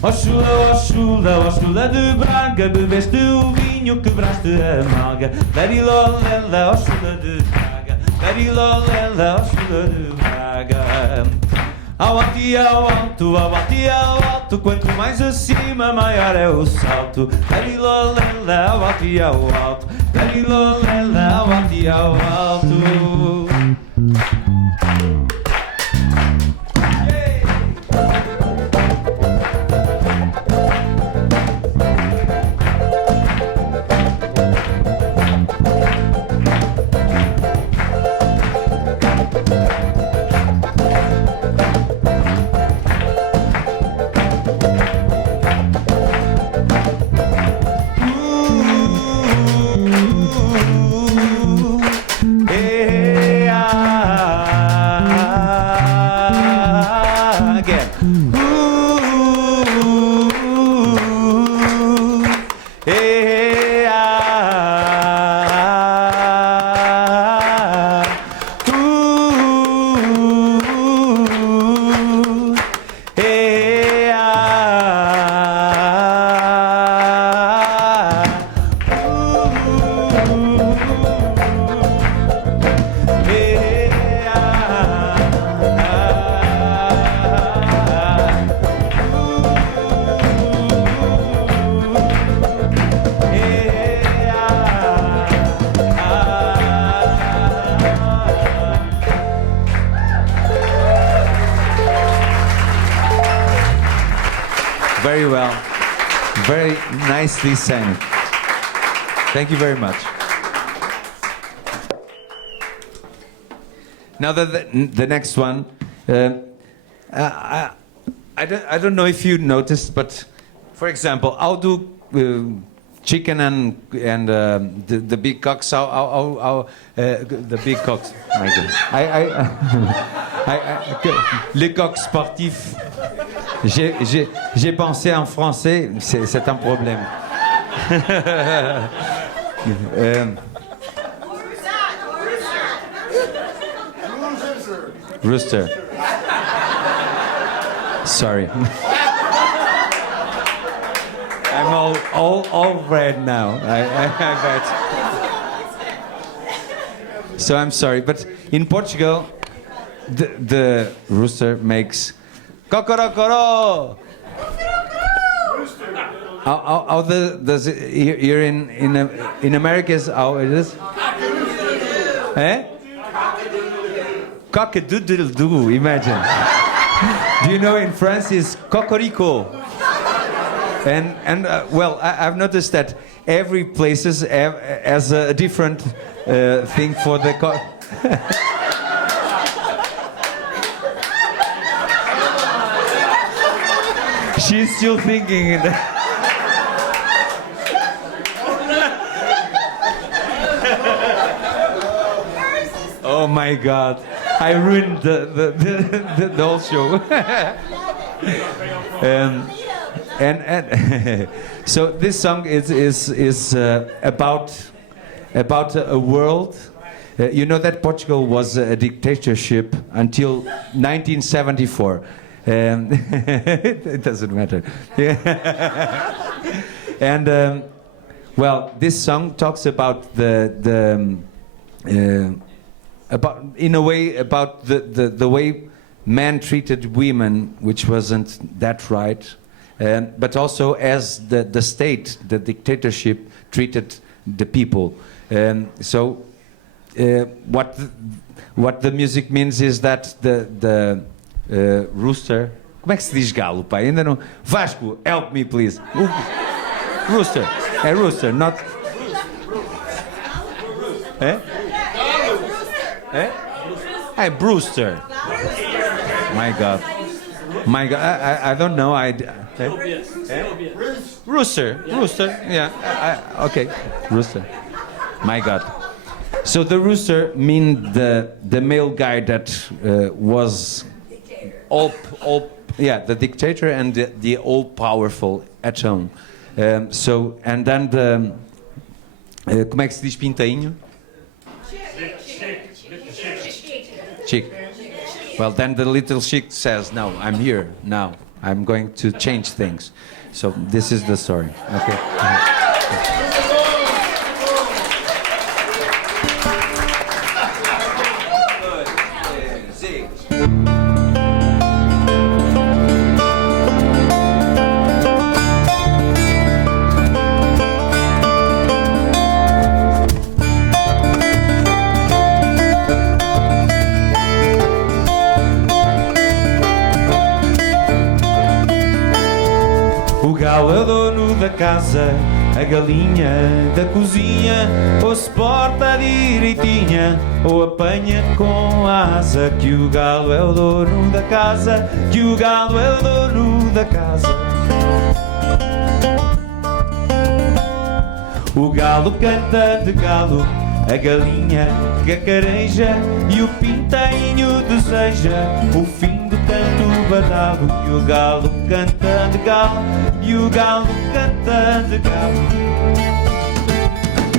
Ó chula, ó chula, ó chula de Braga, bebeste o vinho, quebraste a malga. Larilolela, ó chula de Braga, larilolela, ó chula de Braga. Ao alto e ao alto, ao alto e ao alto, quanto mais acima, maior é o salto. Larilolela, ao alto e ao alto, larilolela, ao alto e ao alto. Very well. Very nicely sang. Thank you very much. Now the next one, I don't know if you noticed, but for example, how do chicken and the big cocks, how the big cocks, my God. Les coqs sportifs. J'ai pensé en français, c'est un problème. Rooster. Sorry. I'm all red now. I bet. So I'm sorry, but in Portugal, the rooster makes cocorocoro. How does it here in America is how it is? Eh? Cock-a-doodle-doo, imagine. Do you know in France is cocorico? And well, I've noticed that every places has a different thing for the. She's still thinking. Oh my God! I ruined the whole show. And so this song is about a world. You know that Portugal was a dictatorship until 1974. It doesn't matter. And well, this song talks about about in a way about the way men treated women, which wasn't that right, but also as the state, the dictatorship, treated the people. So what the music means is that the rooster. Como é que se diz galo, pai? Ainda não. Vasco, help me, please. Rooster. É rooster, not. É? É? Hey, Brewster. My God. My God. I don't know. Rooster. Rooster. Yeah. Okay. Rooster. My God. So the rooster means the male guy that was the dictator and the all powerful at home. So and then the como é que se diz pintainho? Chick. Well, then the little chick says, "No, I'm here now. I'm going to change things." So this is the story. Okay. O galo é o dono da casa, a galinha da cozinha, ou se porta direitinha, ou apanha com a asa. Que o galo é o dono da casa, que o galo é o dono da casa. O galo canta de galo, a galinha cacareja e o pintainho deseja o fim do canto badalo. E o galo canta de galo, e o galo canta de galo.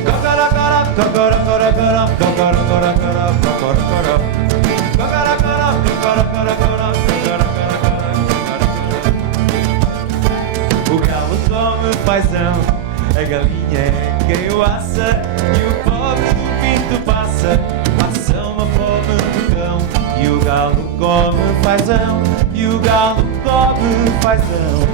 Cocorocoro, cocorocoro, cocorocoro, cocorocoro, cocorocoro, o galo come paisão, a galinha é quem o assa, e o pobre do pinto passa uma fome do cão. E o galo come fazão, e o galo come fazão.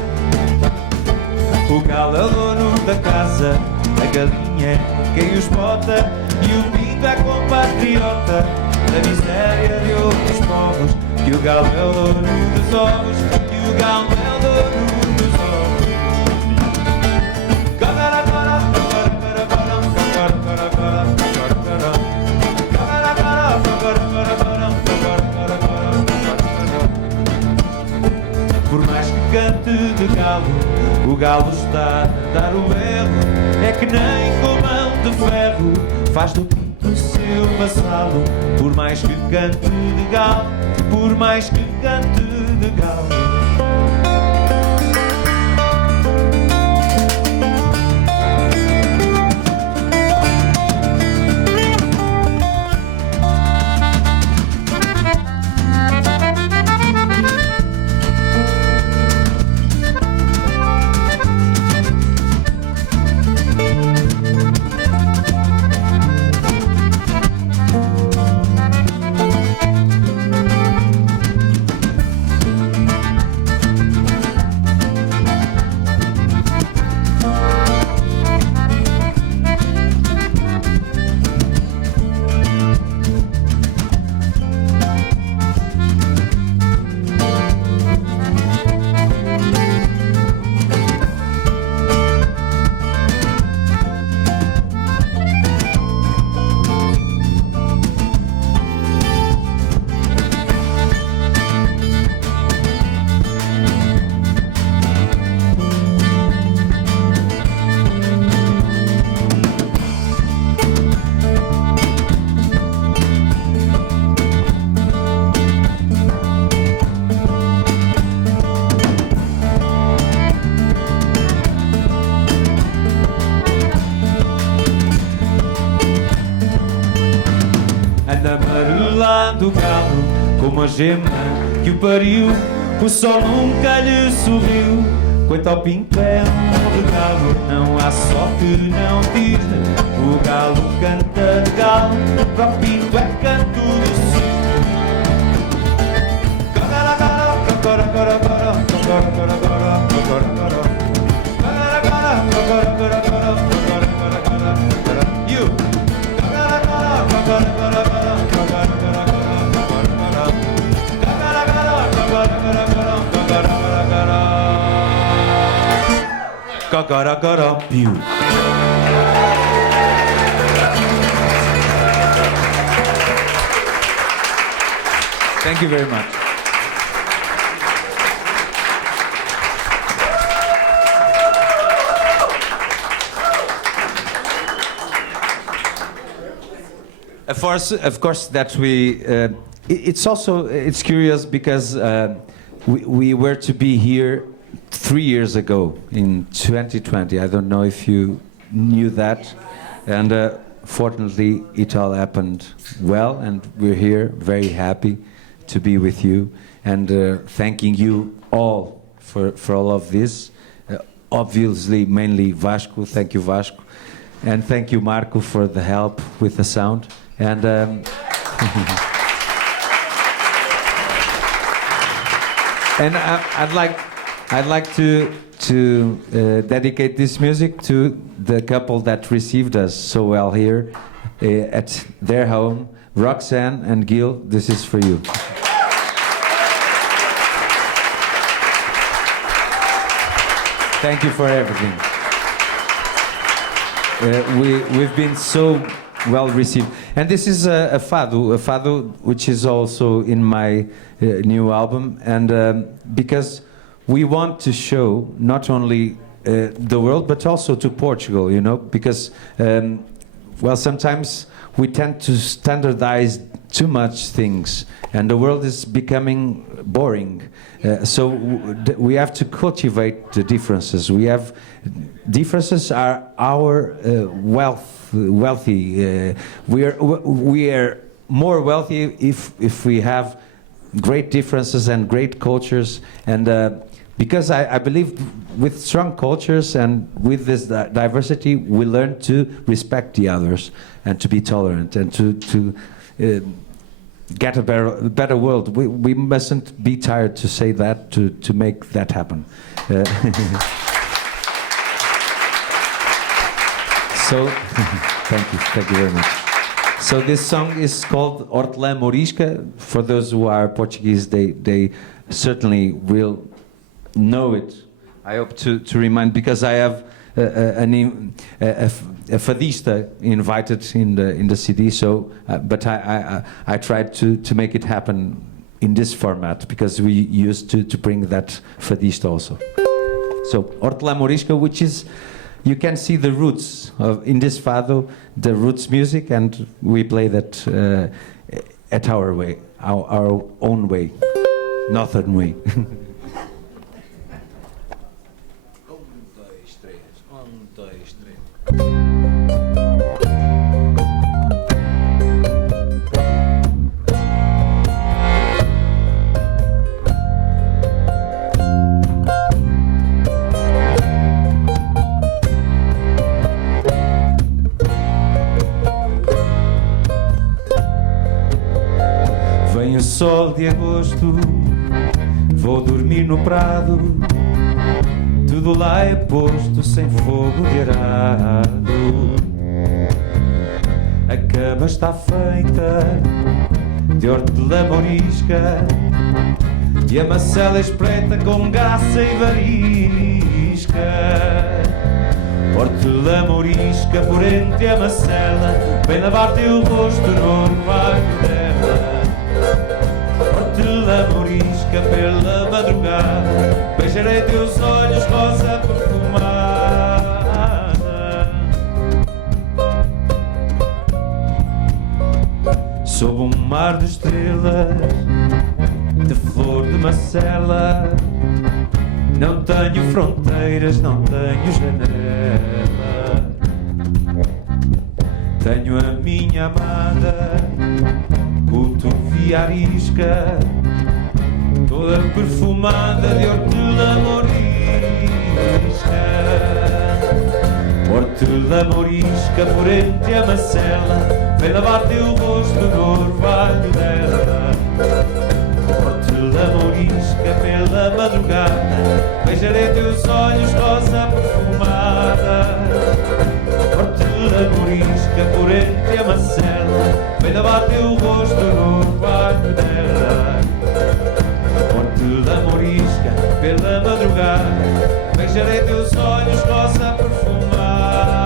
O galo é o dono da casa, a galinha é quem os bota, e o pinto é compatriota da miséria de outros povos. E o galo é o dono dos ovos, e o galo é o dono dos ovos. Por mais que cante de galo, o galo está a dar o berro. É que nem com mão de ferro faz do pinto o seu vassalo. Por mais que cante de galo, por mais que cante de galo. anda o galo como a gema que o pariu. O sol nunca lhe sorriu. Quanto ao pinto é um regalo, não há sol que não tire. O galo canta de galo, para o pinto é canto de cisne. Piu. Thank you very much. Of course, that it's curious because we were to be here 3 years ago in 2020. I don't know if you knew that, and fortunately it all happened well, and we're here very happy to be with you, and thanking you all for all of this. Obviously, mainly Vasco. Thank you, Vasco, and thank you, Marco, for the help with the sound. And and I'd like to dedicate this music to the couple that received us so well here at their home, Roxanne and Gil. This is for you. Thank you for everything. We've been so well received, and this is a fado which is also in my new album, and because we want to show not only the world but also to Portugal, you know, because well, sometimes we tend to standardize too much things, and the world is becoming boring. So we have to cultivate the differences. Differences are our wealthy. We are more wealthy if we have great differences and great cultures, and because I believe with strong cultures and with this diversity, we learn to respect the others and to be tolerant and to get a better world. We mustn't be tired to say that, to make that happen. So, thank you very much. So this song is called Hortelã Morisca. For those who are Portuguese, they certainly will know it. I hope to remind, because I have a fadista invited in the CD. So, but I tried to make it happen in this format because we used to bring that fadista also. So Hortelã Morisca, which is, you can see the roots in this fado, the roots music, and we play that at our way, our own way, northern way. Vem o sol de agosto, vou dormir no prado. Tudo lá é posto sem fogo de arado. A cama está feita de hortelã morisca e a macela espreita com graça e varisca. Hortelã morisca por entre a macela, vem lavar teu rosto no orvalho dela. Hortelã morisca pela madrugada, beijarei teus olhos rosa perfumada. Sob um mar de estrelas, de flor de macela, não tenho fronteiras, não tenho janela. Tenho a minha amada, cotoviarisca, toda perfumada de hortelã morisca. Hortelã morisca por entre a macela, vem lavar-te o rosto no orvalho dela. Hortelã morisca pela madrugada, beijarei teus olhos rosa perfumada. Hortelã morisca por entre a macela, vem lavar teu rosto no orvalho dela. Hortelã morisca pela madrugada, beijarei teus olhos rosa perfumada.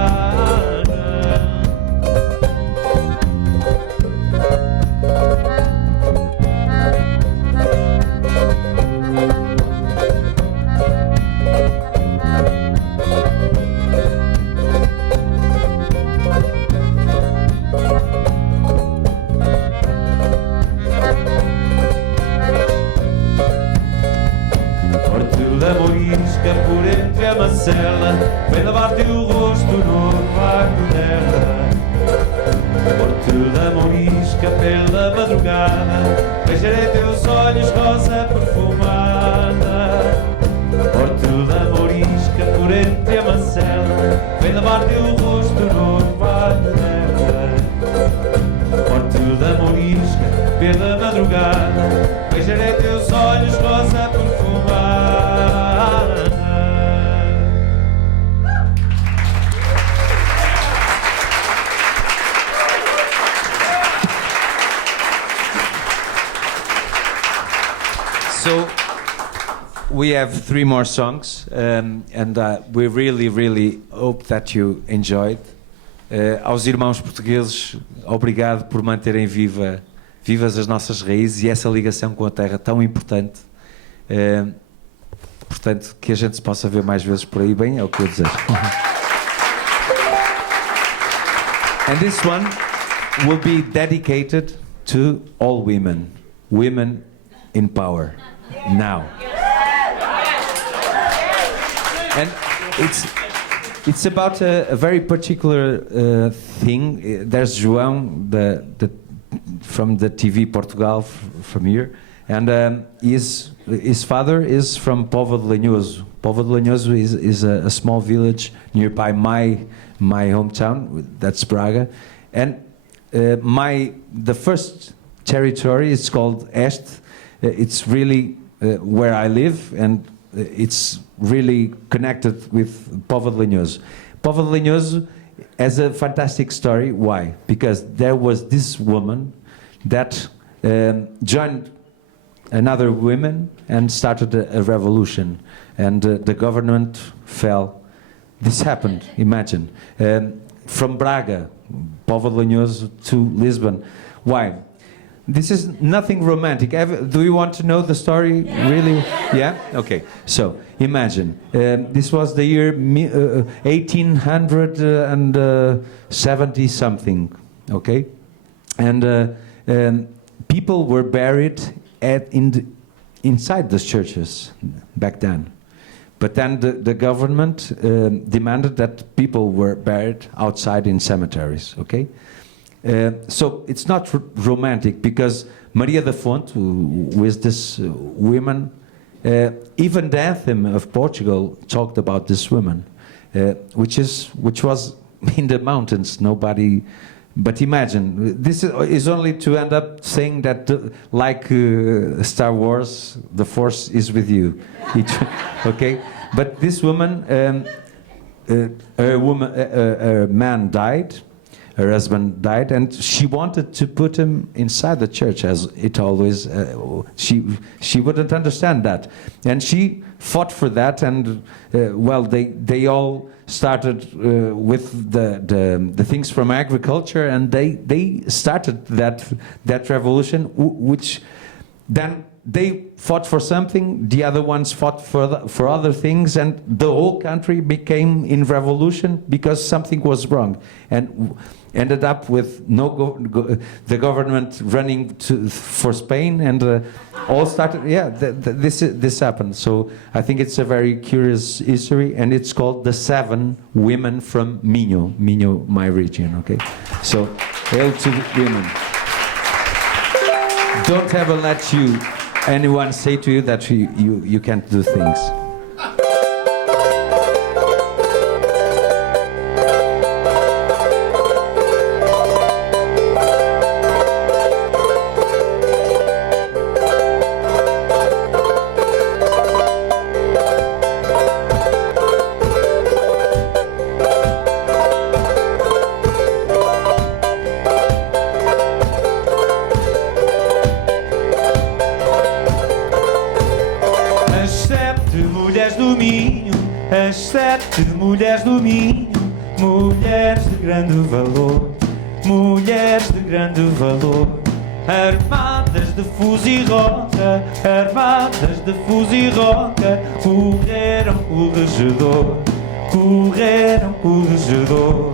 Hortelã morisca por entre a macela, vem lavar-te o rosto no orvalho dela. Hortelã morisca pela madrugada, beijarei teus olhos rosa perfumada. Hortelã morisca por entre a macela, vem lavar-te o rosto no orvalho dela. Hortelã morisca pela madrugada, beijarei teus olhos rosa perfumada. So we have 3 more songs, and we really hope that you enjoyed. Aos irmãos portugueses, obrigado por manterem vivas as nossas raízes e essa ligação com a terra tão importante. Portanto, que a gente se possa ver mais vezes por aí, bem, é o que eu desejo. And this one will be dedicated to all women. Women in power. Now. And it's about a very particular thing. There's João, from the TV Portugal, from here, and his father is from Povo de Lanhoso. Povo de Lanhoso is a small village nearby my hometown. That's Braga, and the first territory is called Este. It's really where I live, and it's really connected with Povo de Lanhoso. Povo de Lanhoso has a fantastic story. Why? Because there was this woman that joined another woman and started a revolution, and the government fell. This happened, imagine. From Braga, Povo de Lanhoso to Lisbon. Why? This is nothing romantic. Do you want to know the story? Really? Yeah? Okay. So, imagine. This was the year 1870 something. Okay? And people were buried inside the churches back then. But then the government demanded that people were buried outside in cemeteries. Okay? So it's not romantic, because Maria da Fonte, who is this woman, even the anthem of Portugal talked about this woman, which was in the mountains. Nobody, but imagine, this is only to end up saying that, like Star Wars, the Force is with you. Okay, but this woman, a man died. Her husband died, and she wanted to put him inside the church, as it always. She wouldn't understand that, and she fought for that. And well, they all started with the things from agriculture, and they started that revolution, which then they fought for something, the other ones fought for other things, and the whole country became in revolution because something was wrong, and ended up with the government running for Spain, and all started. Yeah, this happened. So I think it's a very curious history, and it's called the 7 women from Minho, my region. Okay, so hail to the women. Don't ever let anyone say to you that you can't do things. As 7 mulheres do Minho, mulheres de grande valor, mulheres de grande valor, armadas de fuzil e roca, armadas de fuzil e roca, correram o regedor, correram o regedor.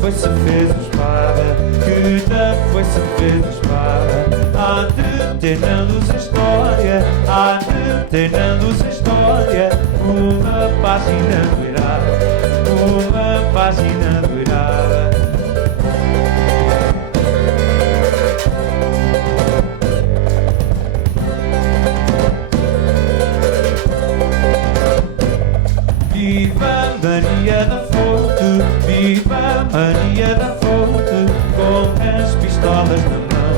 Foi-se fez espada, que da foi-se fez espada. Há de ter na luz a história, há de ter na luz a história. Uma página virada, uma página virada. Viva Maria da Fonte, viva Maria da Fonte, com as pistolas na mão,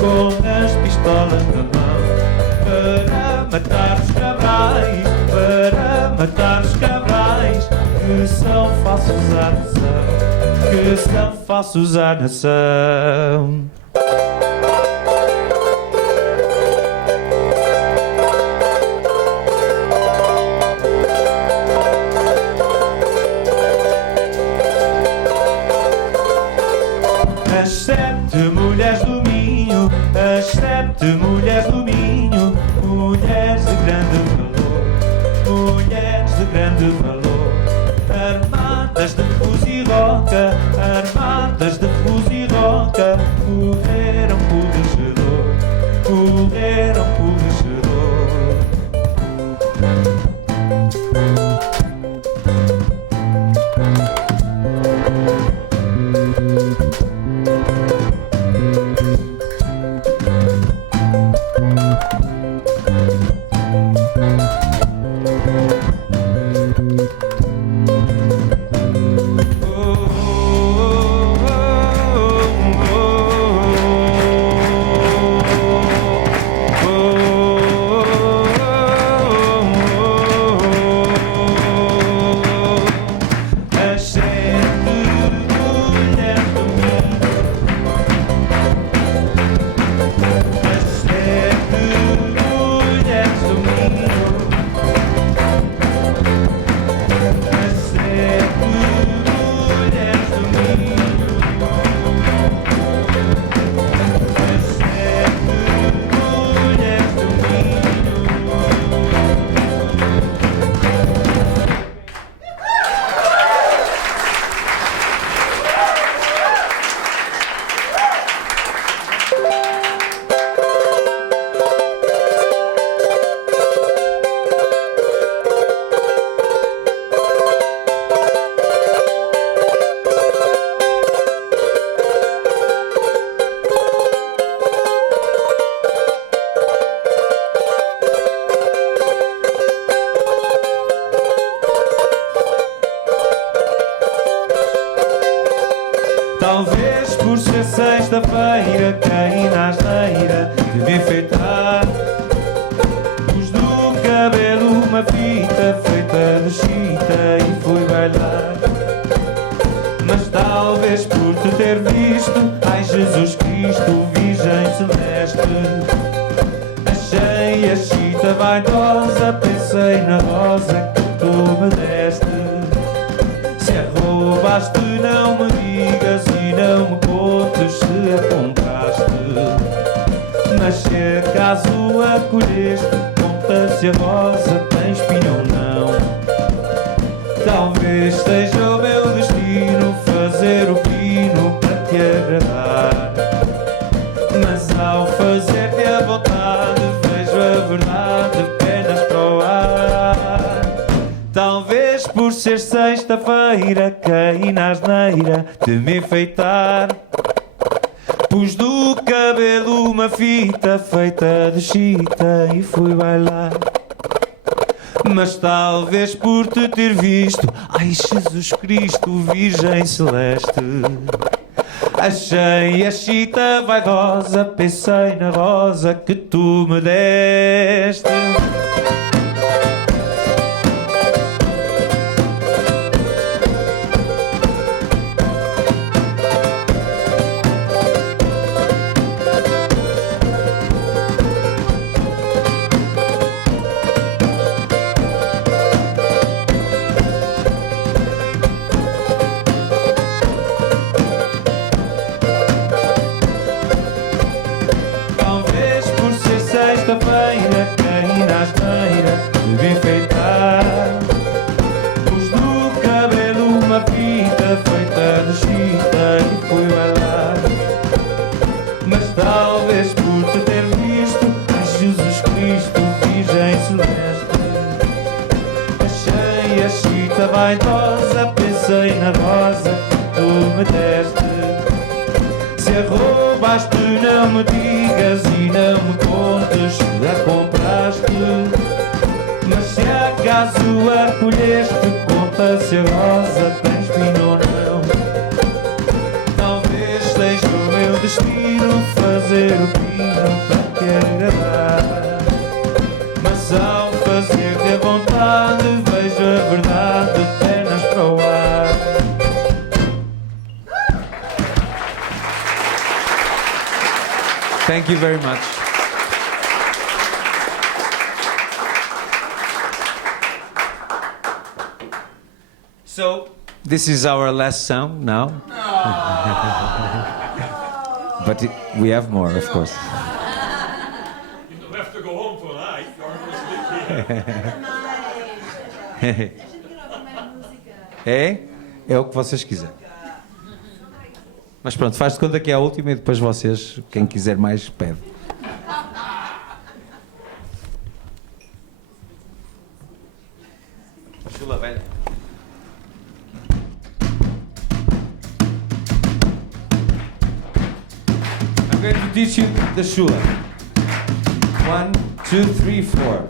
com as pistolas na mão, para matar os cabrais, para matar os cabrais, que são falsos à nação, que são falsos à nação. As 7 mulheres do Minho, as 7 mulheres do Minho, mulheres de grande valor, mulheres de grande valor, armadas de fuzil e roca, armadas de fuzil e roca, correram por regedor, correram por regedor. Talvez por ser sexta-feira, caí na asneira de me enfeitar. Pus no cabelo uma fita feita de chita e fui bailar. Mas talvez por te ter visto, ai Jesus Cristo, Virgem pensei na rosa que tu me deste. Se a roubaste, não me digas e não me contes se a compraste. Mas se acaso a colheste, conta se a rosa tem espinho ou não. Talvez seja o meu destino fazer o pino para te agradar. Mas ao fazer-te a vontade, vejo a verdade apenas para o ar. Talvez por ser sexta-feira caí na asneira de me enfeitar. Pus do cabelo uma fita feita de chita e fui bailar. Mas talvez por te ter visto, ai Jesus Cristo, Virgem Celeste, achei a chita vaidosa, pensei na rosa que tu me deste. Sexta-feira caí na asneira de me enfeitar. Pus no cabelo uma fita feita de chita e fui bailar. Mas talvez por te ter visto, ai Jesus Cristo, Virgem Celeste, achei a chita vaidosa, pensei na rosa que tu me deste. Se a roubaste, não me digas e não me contes se a compraste. Mas se acaso a colheste, conta se a rosa tem espinho ou não. Talvez seja o meu destino fazer o pino para te agradar. Mas ao fazer-te a vontade, vejo a verdade apenas para o ar. Thank you very much. So, this is our last song now. But we have more, of course. You don't have to go home tonight. You're sleep here. É o que vocês quiserem. Mas pronto, faz de conta que é a última e depois vocês, quem quiser mais, pede. Chula velha. I'm going to teach you the shula. 1, 2, 3, 4.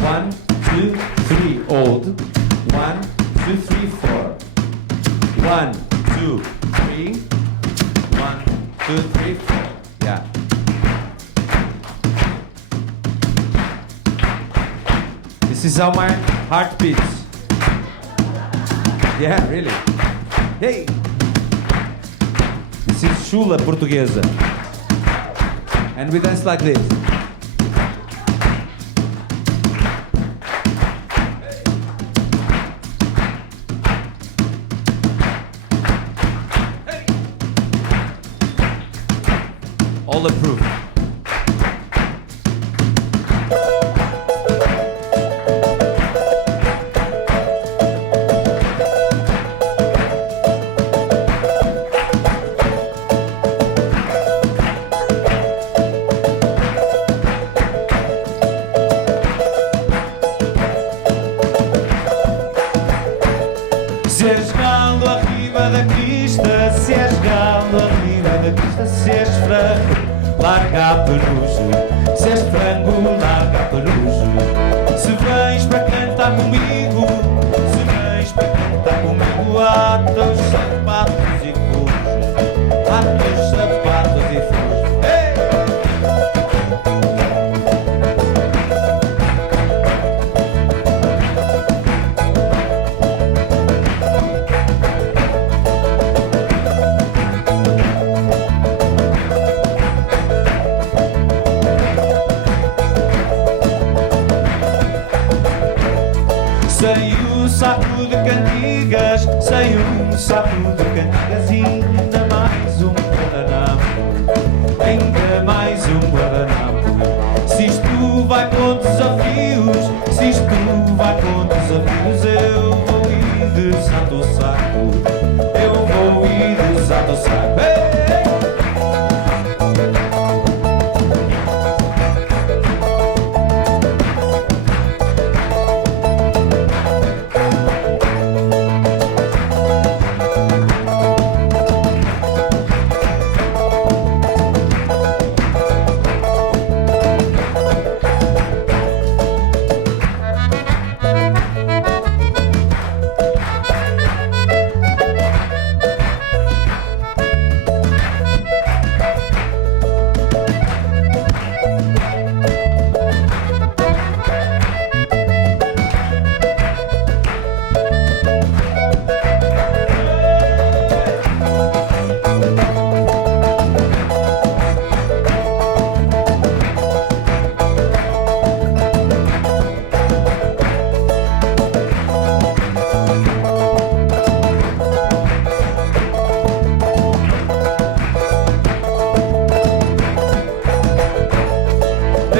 1, 2, 3, old. 1, 2, 3, 4. 1, 2, 3. 1, 2, 3, 4. Yeah. This is how my heart beats. Yeah, really. Hey. This is chula portuguesa. And we dance like this. All approved. Se és galo arriba da crista, se és galo arriba da crista, se és frango, larga a penugem. Se és frango, larga a penugem. Se vens para cantar comigo, se vens para cantar comigo, ata os sapatos e fuge, ata os sapatos e fuge. Hey! Sem um saco de cantigas, sem um saco de cantigas, ainda mais um guardanapo, ainda mais um guardanapo. Se isto vai com desafios, se isto vai com desafios, eu vou ir de saco ao saco, eu vou ir de saco ao saco. Ei, ei.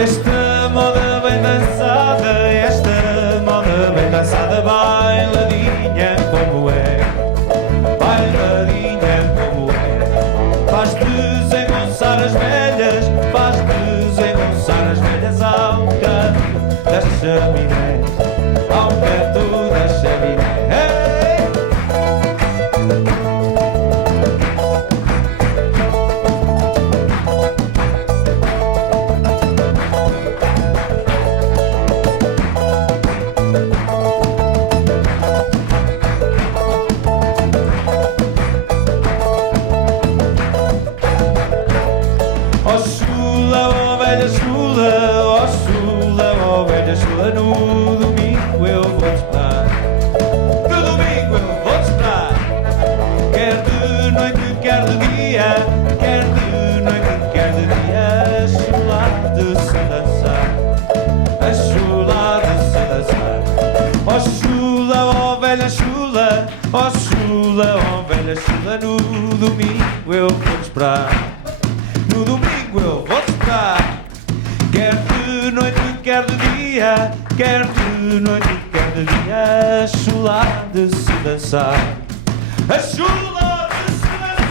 Esta moda bem dançada, esta moda bem dançada, bailadinha como é, bailadinha como é. Faz desengonçar as velhas, faz desengonçar as velhas ao canto das chaminés, ao canto das chaminés. Ó chula, ó velha chula, ó chula, ó velha chula, no domingo eu vou te esperar. No domingo eu vou te esperar. Quer de noite, quer de dia, quer de noite, quer de dia, a chula de se dançar, a chula de se dançar. Ó chula, ó velha chula, ó chula, ó velha chula, no domingo eu vou te esperar. No domingo eu vou te esperar. Quer de noite, quer de dia, quer de noite, quer de dia, a chula de se dançar, a chula de se dançar.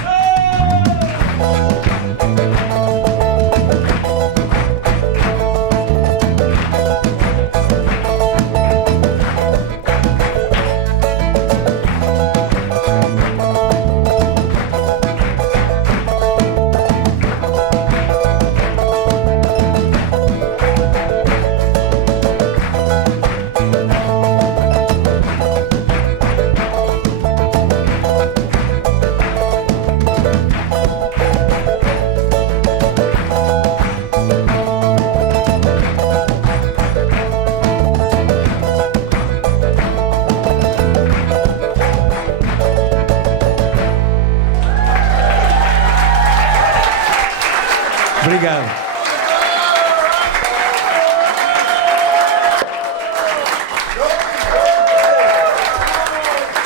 Obrigado.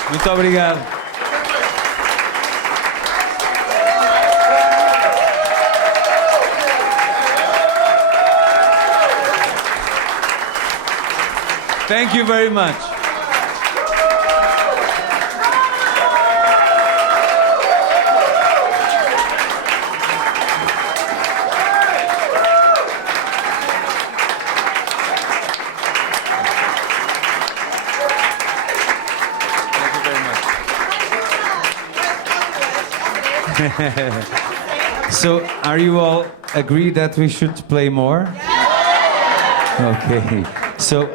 Muito obrigado. Thank you very much. So, are you all agreed that we should play more? Okay. So,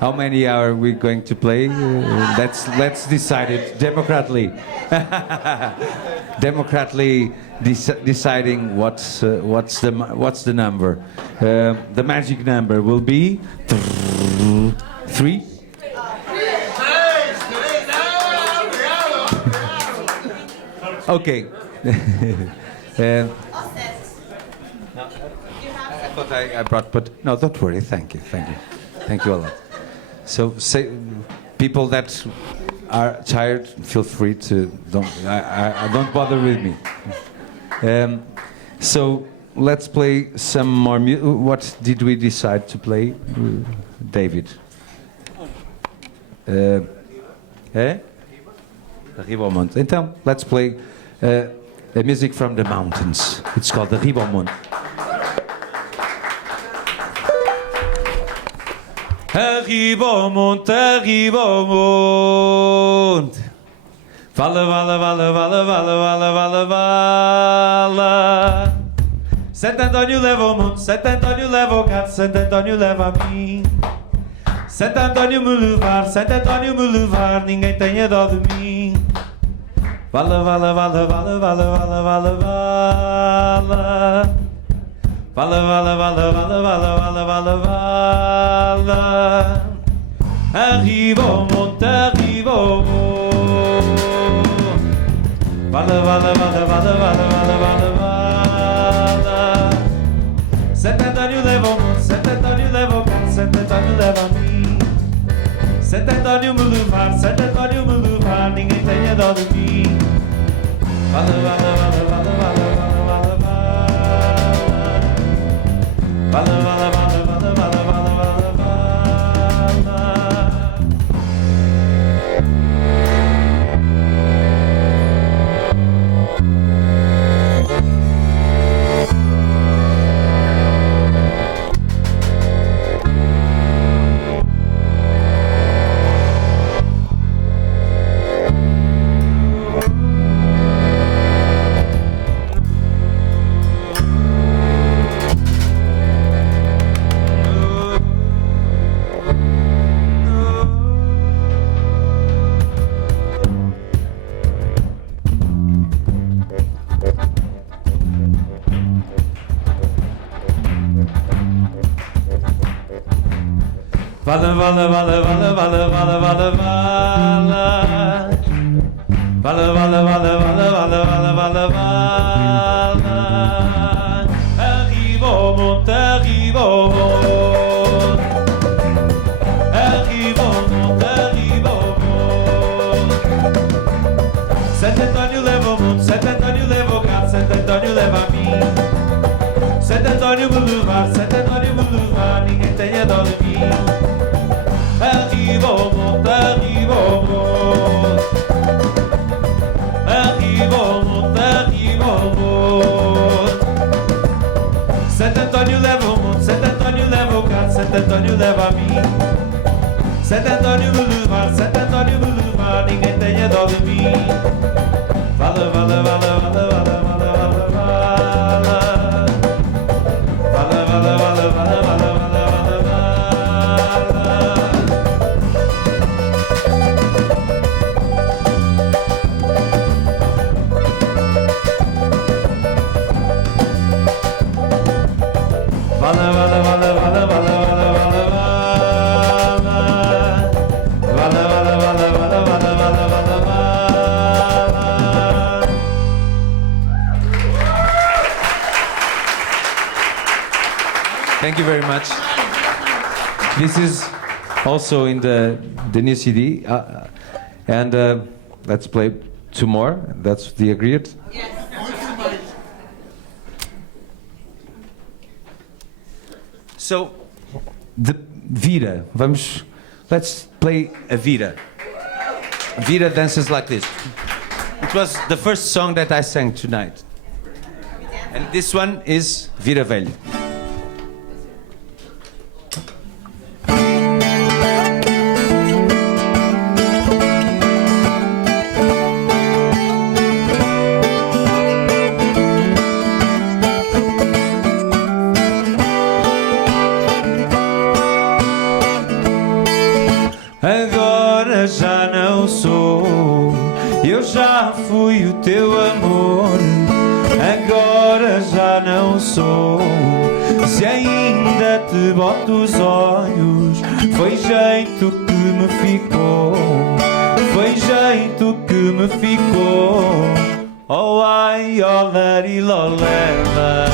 how many are we going to play? Let's decide it democratically. Democratically deciding what's the number. The magic number will be 3. Okay. I thought I brought, but no, don't worry. Thank you a lot. So say, people that are tired, feel free to don't bother with me. So let's play some more music. What did we decide to play, David? Arriba ao Monte. Então, let's play a music from the mountains. It's called Arriba ao Monte. Arriba ao monte, arriba ao monte. Vala, vala, vala, vala, vala, vala, vala, vala. Santo Antônio leva ao monte, Santo Antônio leva ao gato, Santo Antônio leva a mim. Santo Antônio me levar, Santo Antônio me levar, ninguém tenha dó de mim. Vala, vala, vala, vala, vala, vala, vala, vala. Vala, vala, vala, vala, vala, vala, vala, vala. Arriba ao monte, arriba ao monte. Vala, vala, vala, vala, vala, vala, vala, vala. Santo Antônio leva ao monte, Santo Antônio leva ao gato, Santo Antônio leva a mim. Santo Antônio me levar, Santo Antônio me levar, ninguém tenha dó de mim. Vala, vala, vala, vala, vala, vala, vala, vala. Vala, vala, vala, vala, vala, vala, vala, vala. Vala, vala, vala, vala, vala, vala, vala, vala. Vala, vala, vala, vala, vala, vala, vala, vala. Arriba ao monte, arriba ao monte. Arriba ao monte, arriba ao monte. Santo Antônio leva ao monte, Santo Antônio leva ao gato, Santo Antônio leva a mim. Santo Antônio me levar, Santo Antônio me levar, ninguém tenha dó de mim. Arriba ao monte, arriba ao monte. Arriba ao monte, arriba ao monte. Santo Antônio leva ao monte, Santo Antônio leva ao gato, Santo Antônio leva a mim. Santo Antônio me levar, Santo Antônio me levar, ninguém tenha dó de mim. Vala, vala, vala, vala, vala, vala, vala, vala. Vala, vala, vala, vala, vala, vala, vala, vala. Vala, vala, vala, vala, vala, vala, vala, vala. Vala, vala, vala, vala, vala, vala, vala, vala. Thank you very much. This is also in the new CD, and let's play two more. That's the agreed. So, the Vida. Let's play a Vida. Vida dances like this. It was the first song that I sang tonight. And this one is Vida Velha. Agora já não sou, eu já fui o teu amor. Agora já não sou, se ainda te boto os olhos, foi jeito que me ficou, foi jeito que me ficou. Oh ai, oh lari, lolela.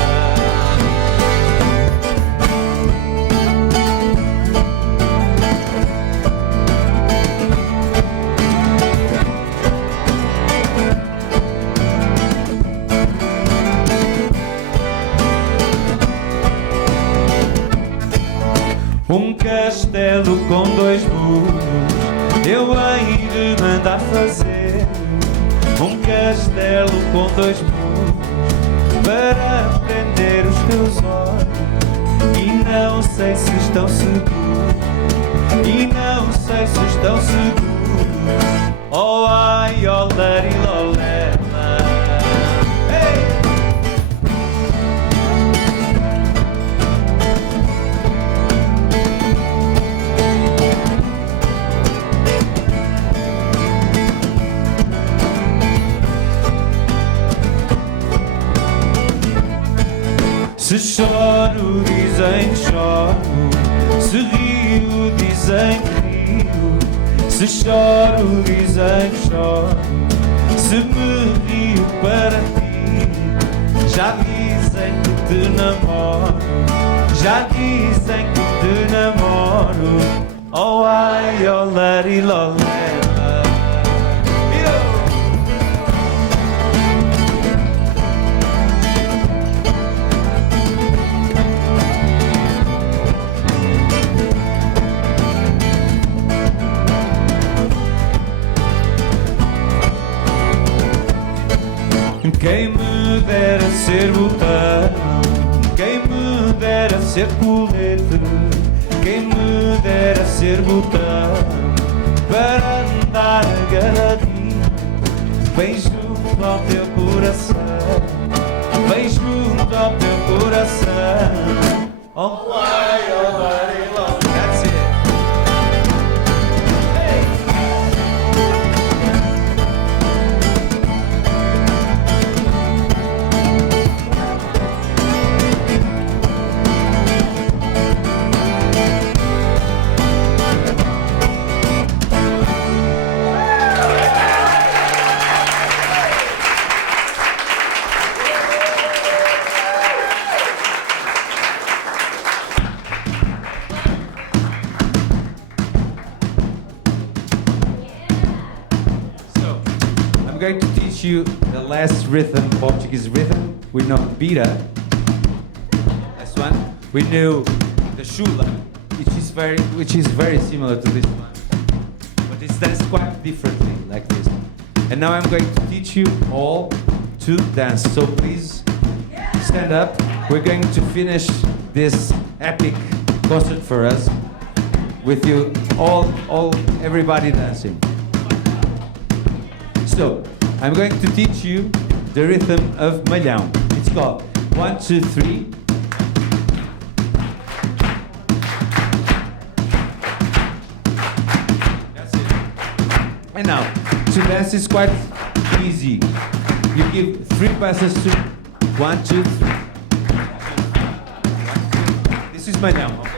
com 2 burros, eu hei de mandar fazer um castelo com 2 burros para prender os teus olhos. E não sei se estão seguros, e não sei se estão seguros. Oh ai, oh lari, lolema. Hey! Se choro, dizem que choro. Se rio, dizem que rio. Se choro, dizem que choro. Se me rio para ti, já dizem que te namoro. Já dizem que te namoro. Oh ai, oh lari, lolema. Quem me dera ser botão, quem me dera ser colete, quem me dera ser botão, para andar agarradinho, bem junto ao teu coração, bem junto ao teu coração. Oh, why, oh, why, oh, that's it. I'm going to teach you the last rhythm, Portuguese rhythm. We know bira. Last one. We know the chula, which is very similar to this one, but it's danced quite differently, like this. And now I'm going to teach you all to dance. So please stand up. We're going to finish this epic concert for us with you everybody dancing. So, I'm going to teach you the rhythm of Malhão. It's called 1, 2, 3. That's it. And now, to dance is quite easy. You give 3 passes to 1, 2, 3. This is Malhão, okay?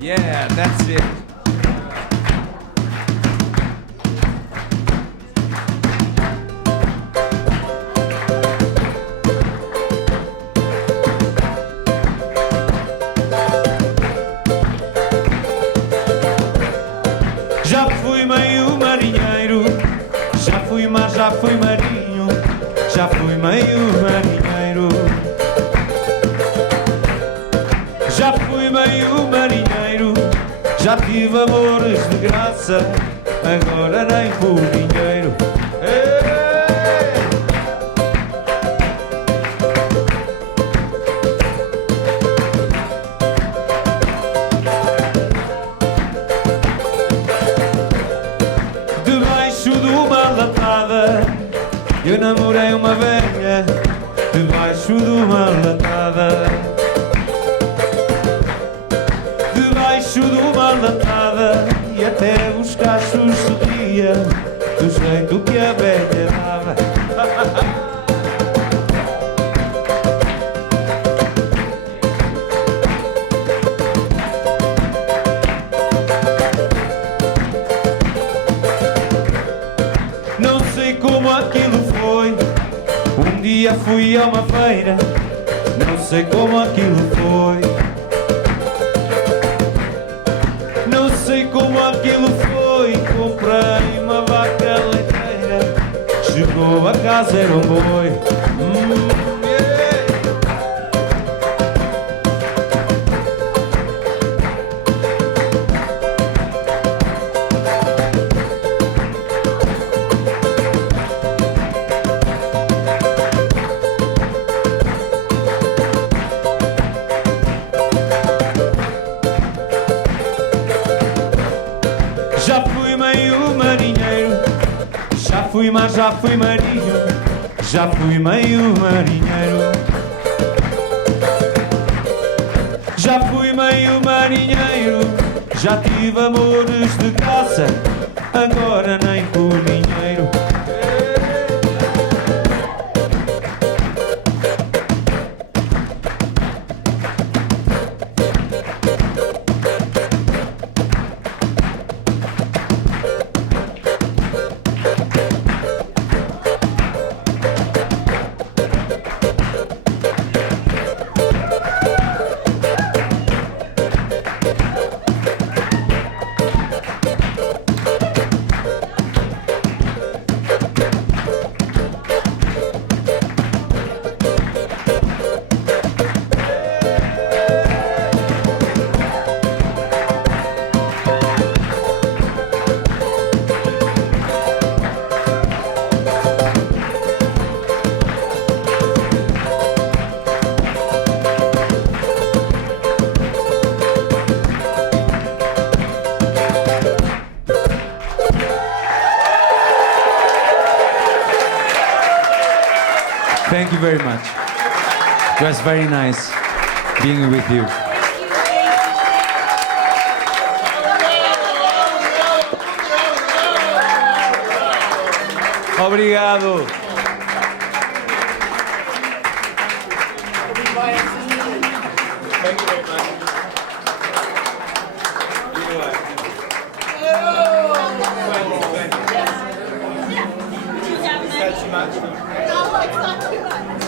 Yeah, that's it. Já fui meio marinheiro, já fui mar, já fui marinho, já fui meio marinheiro. Já fui meio marinheiro, já tive amores de graça, agora nem por dinheiro. Ei! Debaixo de uma latada, eu namorei uma velha, debaixo de uma latada. Debaixo de uma latada, e até os cachos sorriam do jeito que a velha dava. Não sei como aquilo foi, um dia fui a uma feira, não sei como aquilo foi. Não sei como aquilo foi, comprei uma vaca leiteira, chegou a casa era um boi. Yeah. fui mar, já fui marinho, já fui meio marinheiro. Já fui meio marinheiro, já tive amores de graça, agora nem por dinheiro. Thank you very much. It was very nice being with you. Obrigado. No, it's not too much.